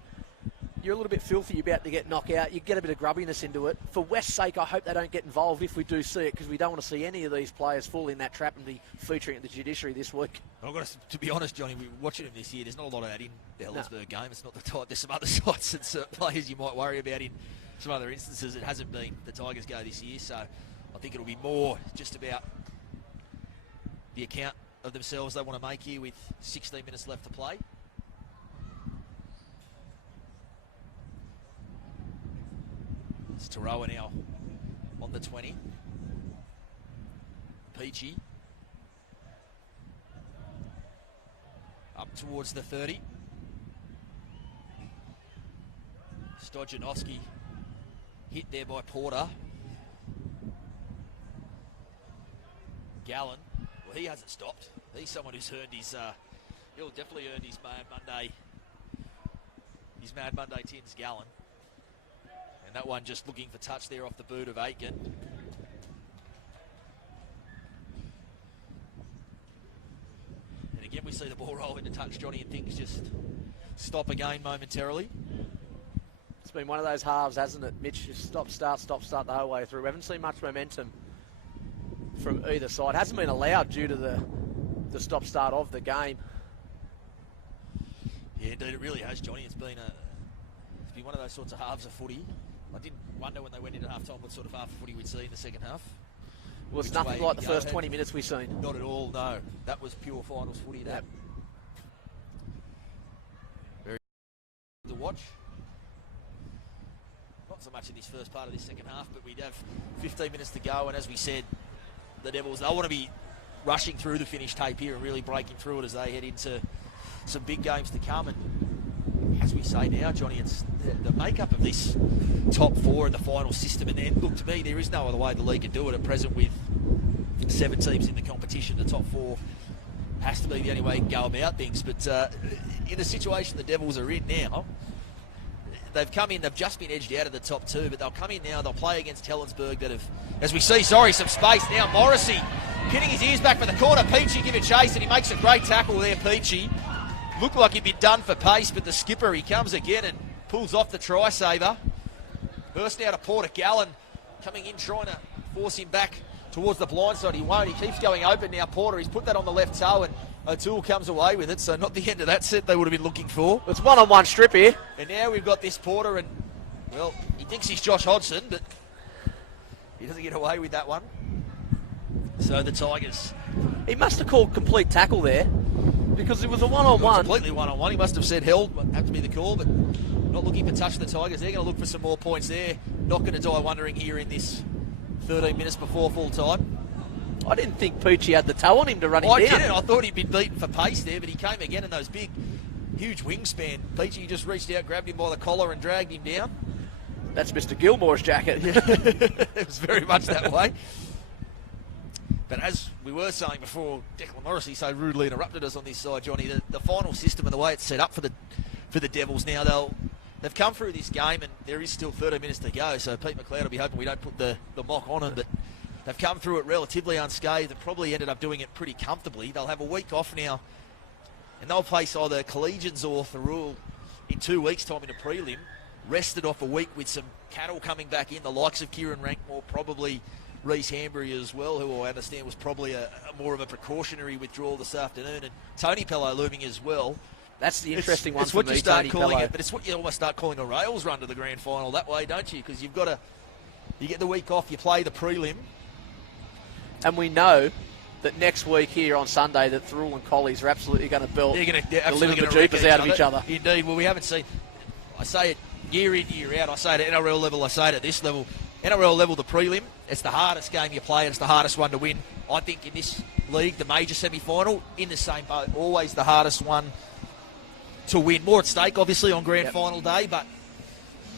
you're a little bit filthy, you're about to get knocked out. You get a bit of grubbiness into it. For West's sake, I hope they don't get involved if we do see it, because we don't want to see any of these players fall in that trap and be featuring at the judiciary this week. I've got to be honest, Johnny, we're watching them this year. There's not a lot of that in the Helensburgh game. It's not the type. There's some other sides and certain players you might worry about in some other instances. It hasn't been the Tigers go this year, so I think it'll be more just about the account of themselves they want to make here with 16 minutes left to play. It's Taroa now on the 20. Peachy. Up towards the 30. Stojanowski hit there by Porter. Gallen, well, he hasn't stopped. He's someone who's earned his, he'll definitely earn his Mad Monday tins, Gallen. And that one just looking for touch there off the boot of Aiken. And again, we see the ball roll into touch, Johnny, and things just stop again momentarily. It's been one of those halves, hasn't it, Mitch? Just stop, start the whole way through. We haven't seen much momentum from either side. Hasn't been allowed due to the stop-start of the game. Yeah, indeed, it really has, Johnny. It's been one of those sorts of halves of footy. I did wonder when they went into half-time what sort of half of footy we'd see in the second half. Well, it's nothing like the first 20 minutes we've seen. Not at all, no. That was pure finals footy, that. Very to watch. Not so much in this first part of this second half, but we'd have 15 minutes to go, and as we said, the Devils, they'll want to be rushing through the finish tape here and really breaking through it as they head into some big games to come. And as we say now, Johnny, it's the makeup of this top four in the final system. And then, look, to me, there is no other way the league can do it at present with 7 teams in the competition. The top four has to be the only way you can go about things. But in the situation the Devils are in now, they've come in, they've just been edged out of the top 2, but they'll come in now, they'll play against Helensburgh that have, as we see, some space now. Morrissey pinning his ears back for the corner. Peachy give a chase, and he makes a great tackle there, Peachy. Looked like he'd been done for pace, but the skipper, he comes again and pulls off the try saver. Burst out of Porter. Gallen coming in, trying to force him back towards the blind side. He won't. He keeps going open now. Porter, he's put that on the left toe, and O'Toole comes away with it. So not the end of that set they would have been looking for. It's one-on-one strip here. And now we've got this Porter, and, well, he thinks he's Josh Hodgson, but he doesn't get away with that one. So the Tigers... He must have called complete tackle there, because it was a one-on-one. Completely one-on-one. He must have said held, but have to be the call, but not looking for touch of the Tigers. They're going to look for some more points there. Not going to die wondering here in this 13 minutes before full time. I didn't think Peachy had the toe on him to run him down. I didn't. I thought he'd been beaten for pace there, but he came again in those big, huge wingspan. Peachy just reached out, grabbed him by the collar and dragged him down. That's Mr. Gilmore's jacket. It was very much that way. But as we were saying before, Declan Morrissey so rudely interrupted us on this side, Johnny, the final system and the way it's set up for the Devils now, they've come through this game and there is still 13 minutes to go, so Pete McLeod will be hoping we don't put the mock on them, but they've come through it relatively unscathed and probably ended up doing it pretty comfortably. They'll have a week off now, and they'll face either Collegians or Thirroul in 2 weeks' time in a prelim, rested off a week with some cattle coming back in, the likes of Kieran Rankmore, probably Reece Hanbury as well, who I understand was probably a more of a precautionary withdrawal this afternoon, and Tony Pello looming as well. That's the interesting one it's for what me, you start Tony calling Pello. it, but it's what you almost start calling a rails run to the grand final that way, don't you? Because you get the week off, you play the prelim. And we know that next week here on Sunday that Thirroul and Collies are absolutely going to belt the living bejeepers out of each other. Indeed. Well, we haven't seen... I say it year in, year out. I say it at NRL level, I say it at this level. NRL level, the prelim, it's the hardest game you play, and it's the hardest one to win. I think in this league, the major semi-final, in the same boat, always the hardest one to win. More at stake, obviously, on grand final day, but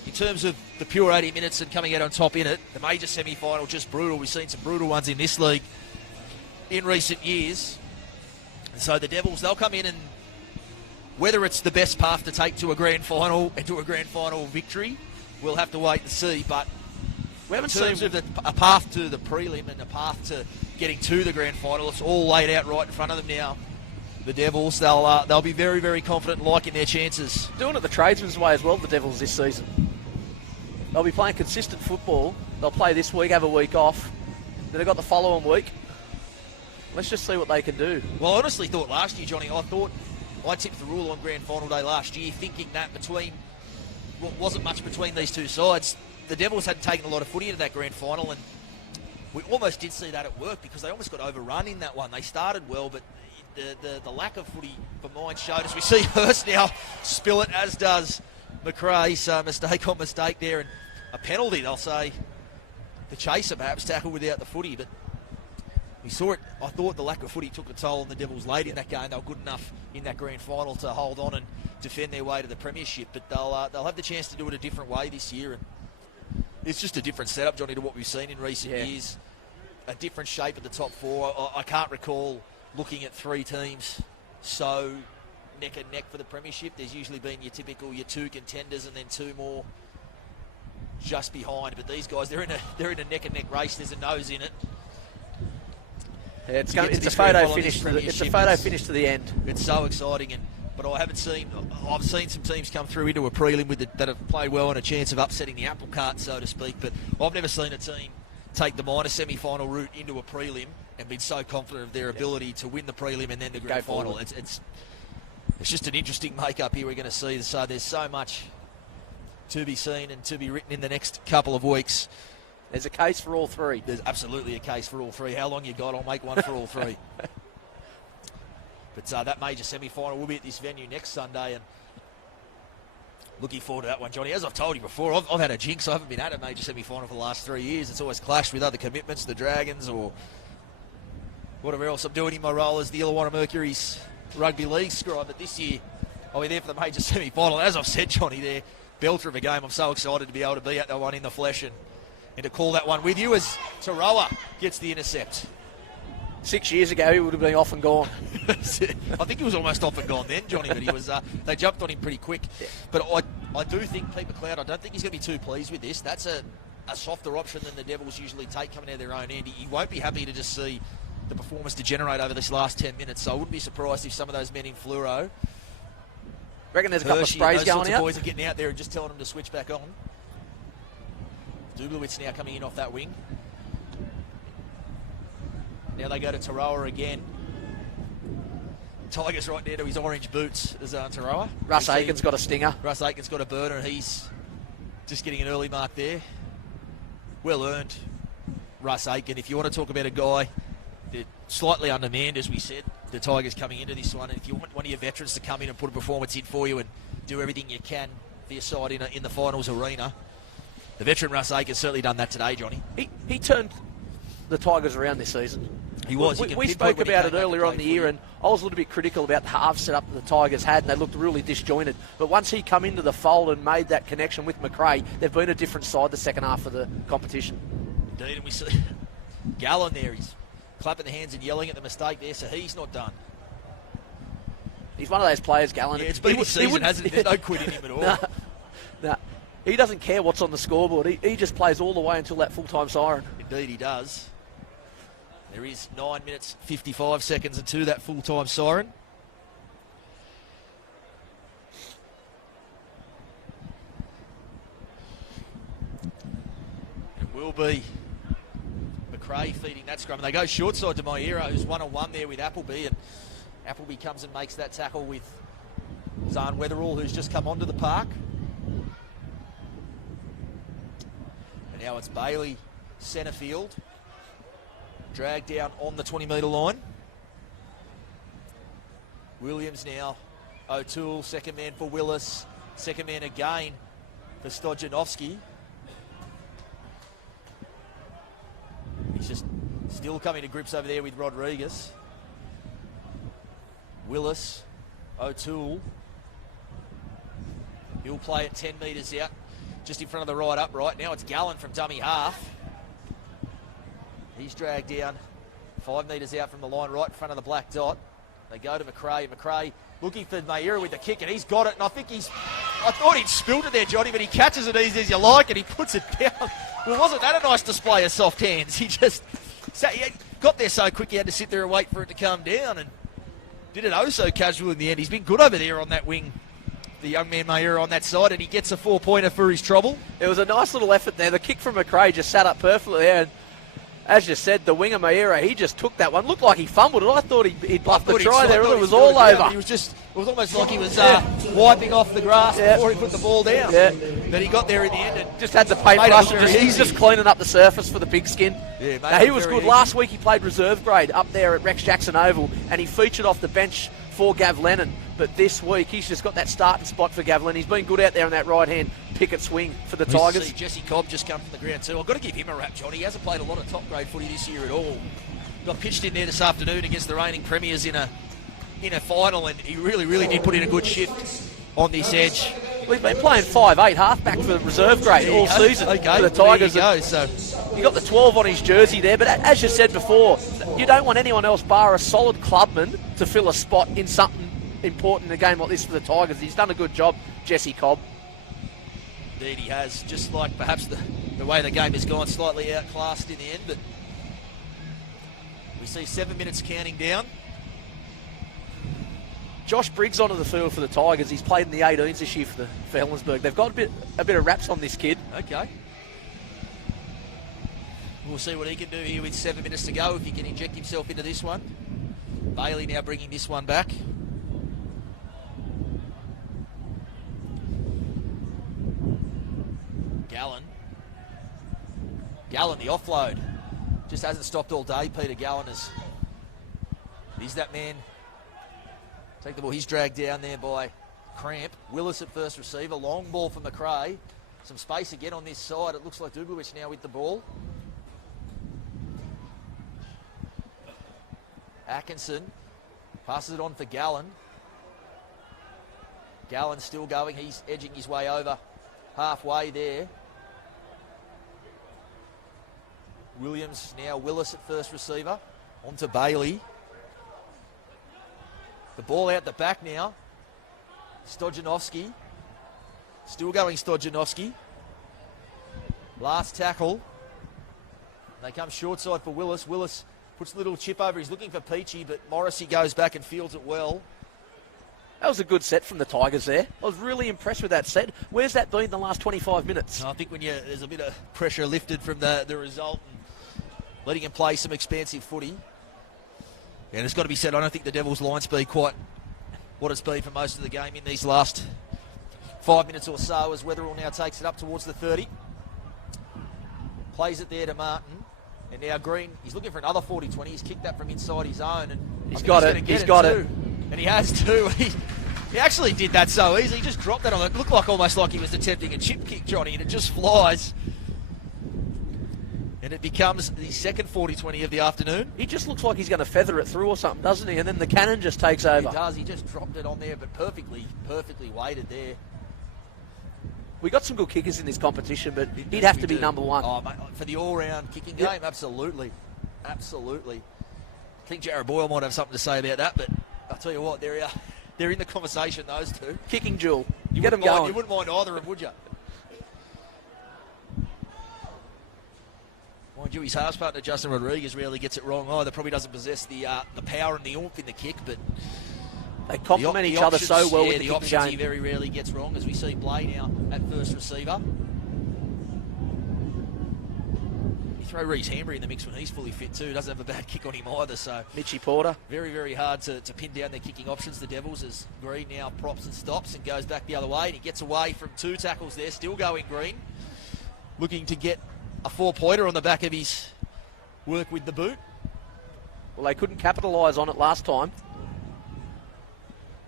in terms of the pure 80 minutes and coming out on top in it, the major semi-final, just brutal. We've seen some brutal ones in this league in recent years. And so the Devils, they'll come in, and whether it's the best path to take to a grand final and to a grand final victory, we'll have to wait and see. But we haven't seen a path to the prelim and a path to getting to the grand final. It's all laid out right in front of them now. The Devils, they'll be very, very confident and liking their chances. Doing it the tradesman's way as well, the Devils, this season. They'll be playing consistent football. They'll play this week, have a week off. Then they've got the following week. Let's just see what they can do. Well, I honestly thought last year, Johnny, I tipped the rule on grand final day last year, thinking that wasn't much between these two sides. The Devils hadn't taken a lot of footy into that grand final, and we almost did see that at work because they almost got overrun in that one. They started well, but the lack of footy for mine showed, as we see Hurst now spill it, as does McRae. So mistake on mistake there, and a penalty, they'll say. The chaser perhaps tackled without the footy, but We saw it. I thought the lack of footy took a toll on the Devils late in that game. They were good enough in that grand final to hold on and defend their way to the premiership, but they'll have the chance to do it a different way this year. And it's just a different setup, Johnny, to what we've seen in recent years. A different shape at the top four. I can't recall looking at three teams so neck and neck for the premiership. There's usually been your two contenders and then two more just behind. But these guys, they're in a neck and neck race. There's a nose in it. Yeah, it's a photo finish. It's a photo finish to the end. It's so exciting, but I've seen some teams come through into a prelim that have played well and a chance of upsetting the apple cart, so to speak. But I've never seen a team take the minor semi-final route into a prelim and been so confident of their ability to win the prelim and then the grand final. It's just an interesting make-up here we're going to see. So there's so much to be seen and to be written in the next couple of weeks. There's a case for all three. There's absolutely a case for all three. How long you got? I'll make one for all three. But that major semi-final will be at this venue next Sunday, and looking forward to that one, Johnny. As I've told you before, I've had a jinx. I haven't been at a major semi-final for the last 3 years. It's always clashed with other commitments, the Dragons or whatever else I'm doing in my role as the Illawarra Mercury's rugby league scribe. But this year, I'll be there for the major semi-final. As I've said, Johnny, there, belter of a game. I'm so excited to be able to be at that one in the flesh and to call that one with you as Taroa gets the intercept. 6 years ago, he would have been off and gone. I think he was almost off and gone then, Johnny, but he was. They jumped on him pretty quick. Yeah. But I do think Pete McLeod, I don't think he's going to be too pleased with this. That's a softer option than the Devils usually take coming out of their own end. He won't be happy to just see the performance degenerate over this last 10 minutes, so I wouldn't be surprised if some of those men in fluoro, reckon there's a couple of sprays going out. Boys are getting out there and just telling them to switch back on. Dublowitz now coming in off that wing. Now they go to Taroa again. Tigers right there to his orange boots as Taroa. Russ Aiken's got a stinger. Russ Aiken's got a burner. He's just getting an early mark there. Well earned, Russ Aiken. If you want to talk about a guy slightly undermanned, as we said, the Tigers coming into this one, and if you want one of your veterans to come in and put a performance in for you and do everything you can for your side in the finals arena, the veteran Russ Aiken's certainly done that today, Johnny. He turned the Tigers around this season. He was. We spoke about it earlier on in the year, and I was a little bit critical about the half setup that the Tigers had, and they looked really disjointed. But once he come into the fold and made that connection with McRae, they've been a different side the second half of the competition. Indeed, and we see Gallen there. He's clapping the hands and yelling at the mistake there, so he's not done. He's one of those players, Gallen. Yeah, it's been his season, hasn't it? There's no quit in him at all. No. He doesn't care what's on the scoreboard. He just plays all the way until that full-time siren. Indeed, he does. There is 9 minutes, 55 seconds until that full-time siren. It will be McRae feeding that scrum. And they go short side to Maira, who's one-on-one there with Appleby. And Appleby comes and makes that tackle with Zahn Weatherall, who's just come onto the park. And now it's Bailey, centre field. Dragged down on the 20-metre line. Williams now. O'Toole, second man for Willis. Second man again for Stojanovski. He's just still coming to grips over there with Rodriguez. Willis, O'Toole. He'll play it 10 metres out, just in front of the right upright. Now it's Gallen from dummy half. He's dragged down 5 metres out from the line, right in front of the black dot. They go to McRae. McRae looking for Maira with the kick, and he's got it. And I thought he'd spilled it there, Johnny, but he catches it easy as you like, and he puts it down. Well, wasn't that a nice display of soft hands? He got there so quick he had to sit there and wait for it to come down, and did it oh so casual in the end. He's been good over there on that wing, the young man Maira on that side, and he gets a 4-pointer for his trouble. It was a nice little effort there. The kick from McRae just sat up perfectly there, and as you said, the winger Maira, he just took that one. Looked like he fumbled it. I thought he'd bluffed the try there. It was all over. It was almost like he was wiping off the grass before he put the ball down. Yeah. But he got there in the end and just had the paintbrush. He's just cleaning up the surface for the big skin. Yeah, now, he was good. Easy. Last week he played reserve grade up there at Rex Jackson Oval, and he featured off the bench for Gav Lennon. But this week he's just got that starting spot for Gav Lennon. He's been good out there on that right-hand picket swing for the Tigers. See Jesse Cobb just come from the ground too. I've got to give him a rap, Johnny. He hasn't played a lot of top grade footy this year at all. got pitched in there this afternoon against the reigning premiers in a final, and he really did put in a good shift on this edge. We've been playing 5'8" halfback for the reserve grade all season for the Tigers. There you go. So you got the 12 on his jersey there, but as you said before, you don't want anyone else bar a solid clubman to fill a spot in something important in a game like this for the Tigers. He's done a good job, Jesse Cobb. Indeed he has, just like perhaps the way the game has gone, slightly outclassed in the end, but we see 7 minutes counting down. Josh Briggs onto the field for the Tigers. He's played in the 18s this year for Helensburgh. They've got a bit of raps on this kid. Okay. We'll see what he can do here with 7 minutes to go, if he can inject himself into this one. Bailey now bringing this one back. Gallen, the offload. Just hasn't stopped all day, Peter Gallen is that man. Take the ball. He's dragged down there by Cramp. Willis at first receiver. Long ball from McRae. Some space again on this side. It looks like Duglowich now with the ball. Atkinson passes it on for Gallen. Gallen still going. He's edging his way over halfway there. Williams now. Willis at first receiver. On to Bailey. The ball out the back now. Stojanovski. Still going Stojanovski. Last tackle. They come short side for Willis. Willis puts a little chip over. He's looking for Peachy, but Morrissey goes back and fields it well. That was a good set from the Tigers there. I was really impressed with that set. Where's that been the last 25 minutes? I think when there's a bit of pressure lifted from the result and letting him play some expansive footy. And it's got to be said, I don't think the Devils' line speed quite what it's been for most of the game in these last 5 minutes or so, as Weatherall now takes it up towards the 30. Plays it there to Martin. And now Green, he's looking for another 40-20. He's kicked that from inside his own. And he's got it. He's got it. And he has too. He actually did that so easy. He just dropped that on it. It looked like almost like he was attempting a chip kick, Johnny, and it just flies. And it becomes the second 40-20 of the afternoon. He just looks like he's going to feather it through or something, doesn't he? And then the cannon just takes over. He does. He just dropped it on there, but perfectly weighted there. We got some good kickers in this competition, but he'd have to be number one. Oh, mate, for the all-round kicking game, absolutely. Absolutely. I think Jared Boyle might have something to say about that, but I'll tell you what, they're in the conversation, those two. Kicking duel. You get them going. You wouldn't mind either of them, would you? Mind you, his halves partner Justin Rodriguez rarely gets it wrong either. Probably doesn't possess the power and the oomph in the kick, but they complement each other so well with the options game. He very rarely gets wrong, as we see Blay now at first receiver. You throw Reece Hambry in the mix when he's fully fit too. Doesn't have a bad kick on him either. So Mitchie Porter. Very hard to pin down their kicking options, the Devils, as Green now props and stops and goes back the other way. And he gets away from two tackles there. Still going Green. Looking to get a 4-pointer on the back of his work with the boot. Well, they couldn't capitalise on it last time.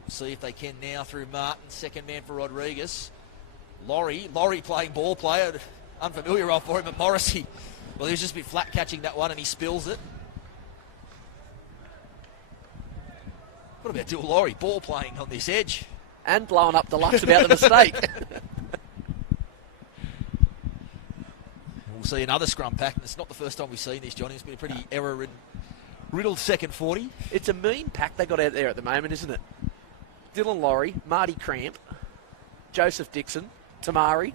See if they can now through Martin. Second man for Rodriguez. Laurie playing ball player. Unfamiliar role for him, but Morrissey, well, he was just a bit flat catching that one and he spills it. What about Dill Laurie? Ball playing on this edge. And blowing up Deluxe about the mistake. We'll see another scrum pack. It's not the first time we've seen this, Johnny. It's been a pretty riddled second 40. It's a mean pack they got out there at the moment, isn't it? Dylan Laurie, Marty Cramp, Joseph Dixon, Tamari.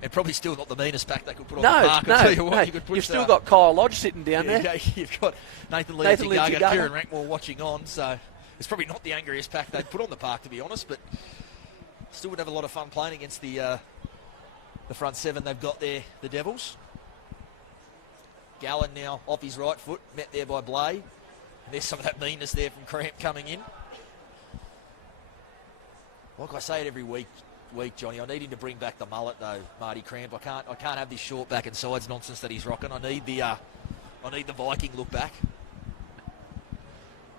And probably still not the meanest pack they could put on the park. I'll tell you what, you could push. You've still got Kyle Lodge sitting down there. Yeah, you've got Nathan Lee, Kieran Rankmore watching on, so it's probably not the angriest pack they'd put on the park, to be honest, but still would have a lot of fun playing against the front seven they've got there, the Devils. Gallen now off his right foot, met there by Blay. And there's some of that meanness there from Cramp coming in. Like I say it every week, Johnny, I need him to bring back the mullet though, Marty Cramp. I can't have this short back and sides nonsense that he's rocking. I need the Viking look back.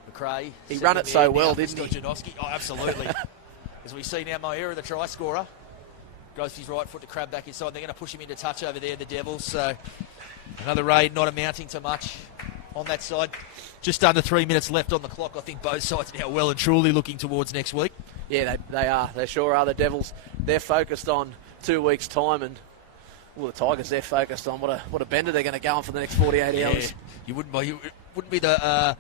McRae. He ran it so well, didn't he? Oh, absolutely. As we see now, Moira, the try scorer, goes his right foot to crab back inside. They're going to push him into touch over there, the Devils. So another raid not amounting to much on that side. Just under 3 minutes left on the clock. I think both sides now well and truly looking towards next week. Yeah, they are. They sure are. The Devils, they're focused on 2 weeks' time, and the Tigers, they're focused on what a bender they're going to go on for the next 48 hours. It wouldn't be the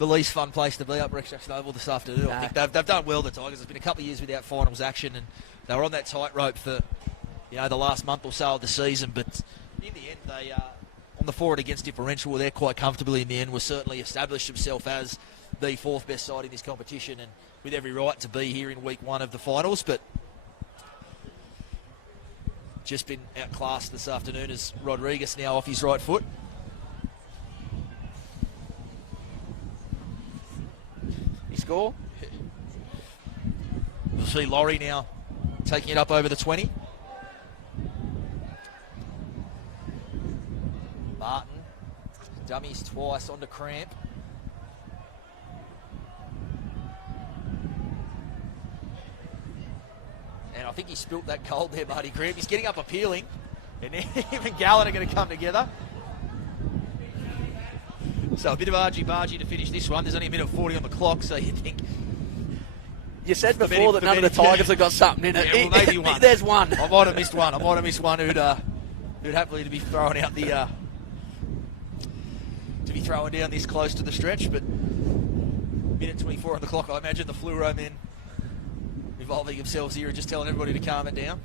least fun place to be up Recreation Oval this afternoon. No. I think they've done well, the Tigers. It's been a couple of years without finals action, and they were on that tightrope for the last month or so of the season. But in the end, they on the for and against differential, they're quite comfortably in the end. Was certainly established himself as the fourth best side in this competition, and with every right to be here in week 1 of the finals. But just been outclassed this afternoon as Rodriguez now off his right foot. He score? We'll see Laurie now taking it up over the 20. Martin dummies twice onto Cramp. And I think he spilt that cold there, Marty Cramp. He's getting up appealing. And him and Gallen are going to come together. So a bit of argy-bargy to finish this one. There's only a minute 40 on the clock, so you think... You said before that none of the Tigers have got something in it. Yeah, well, maybe one. There's one. I might have missed one who'd happily to be throwing out the... to be throwing down this close to the stretch, but minute 24 on the clock. I imagine the fluoro men involving themselves here and just telling everybody to calm it down.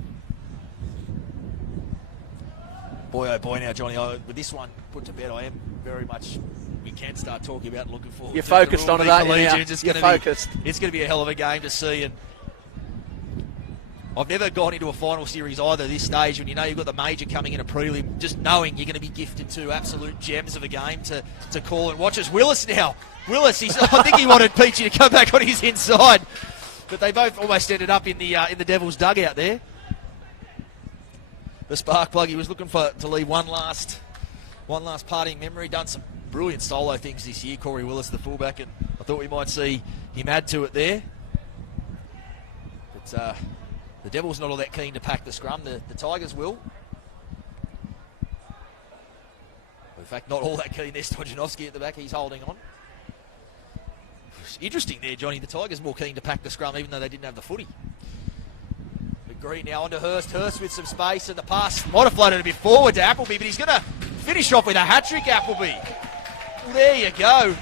Boy, oh boy, now, Johnny, with this one put to bed, I am very much... We can start talking about and looking forward. You're to focused on it, aren't you? You're focused. It's going to be a hell of a game to see, and I've never gone into a final series either this stage when you know you've got the major coming in a prelim, just knowing you're going to be gifted two absolute gems of a game to call and watch. As Willis now. Willis, I think he wanted Peachy to come back on his inside, but they both almost ended up in the Devils' dugout there. The spark plug, he was looking to leave one last parting memory. Done some brilliant solo things this year, Corey Willis, the fullback, and I thought we might see him add to it there. But the Devils not all that keen to pack the scrum. The Tigers will. In fact, not all that keen. There's Stojanovski at the back. He's holding on. Interesting there, Johnny. The Tigers more keen to pack the scrum, even though they didn't have the footy. But Green now onto Hurst. Hurst with some space, and the pass might have floated a bit forward to Appleby, but he's going to finish off with a hat-trick, Appleby. There you go.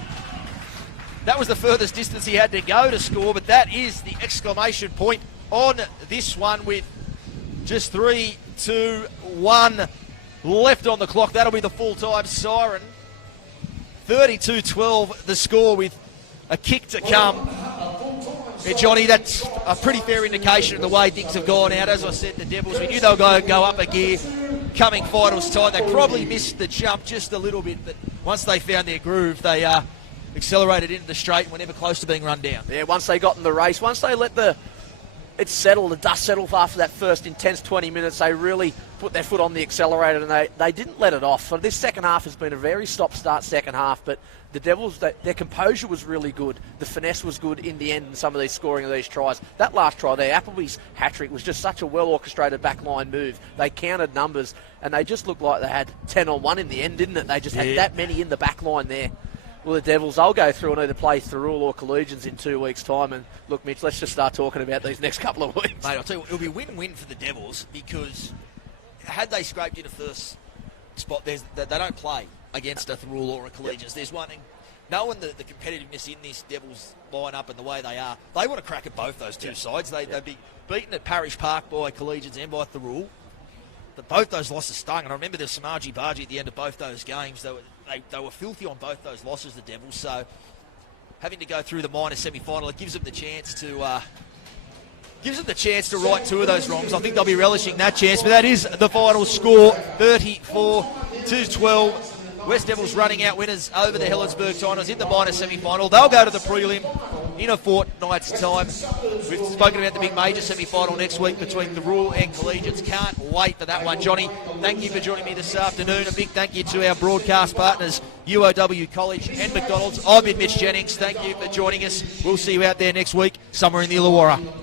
That was the furthest distance he had to go to score, but that is the exclamation point on this one with just 3, 2, 1 left on the clock. That'll be the full-time siren. 32-12 the score with a kick to come. Yeah, Johnny, that's a pretty fair indication of the way things have gone out. As I said, the Devils, we knew they were going to go up a gear coming finals time. They probably missed the jump just a little bit, but once they found their groove, they accelerated into the straight and were never close to being run down. Yeah, once they got in the race, once they let the dust settle after that first intense 20 minutes, they really put their foot on the accelerator, and they didn't let it off. So this second half has been a very stop-start second half, but the Devils, their composure was really good. The finesse was good in the end in some of these scoring of these tries. That last try there, Appleby's hat-trick, was just such a well-orchestrated backline move. They counted numbers, and they just looked like they had 10 on 1 in the end, didn't it? They just had that many in the backline there. Well, the Devils, they'll go through and either play Thirroul or Collegians in 2 weeks' time. And look, Mitch, let's just start talking about these next couple of weeks. Mate, I'll tell you what, it'll be win-win for the Devils, because had they scraped into first spot, they don't play against a Thirroul or a Collegians. There's one thing. Knowing the competitiveness in this Devils line-up and the way they are, they want to crack at both those two sides. They'd be beaten at Parish Park by Collegians and by Thirroul. But both those losses stung, and I remember there was some argy-bargy at the end of both those games. They were filthy on both those losses, the Devils. So having to go through the minor semi-final, it gives them the chance to right two of those wrongs. I think they'll be relishing that chance. But that is the final score, 34-12. West Devils running out winners over the Helensburgh Tigers in the minor semi-final. They'll go to the prelim in a fortnight's time. We've spoken about the big major semi-final next week between Thirroul and Collegians. Can't wait for that one, Johnny. Thank you for joining me this afternoon. A big thank you to our broadcast partners, UOW College and McDonald's. I've been Mitch Jennings. Thank you for joining us. We'll see you out there next week, somewhere in the Illawarra.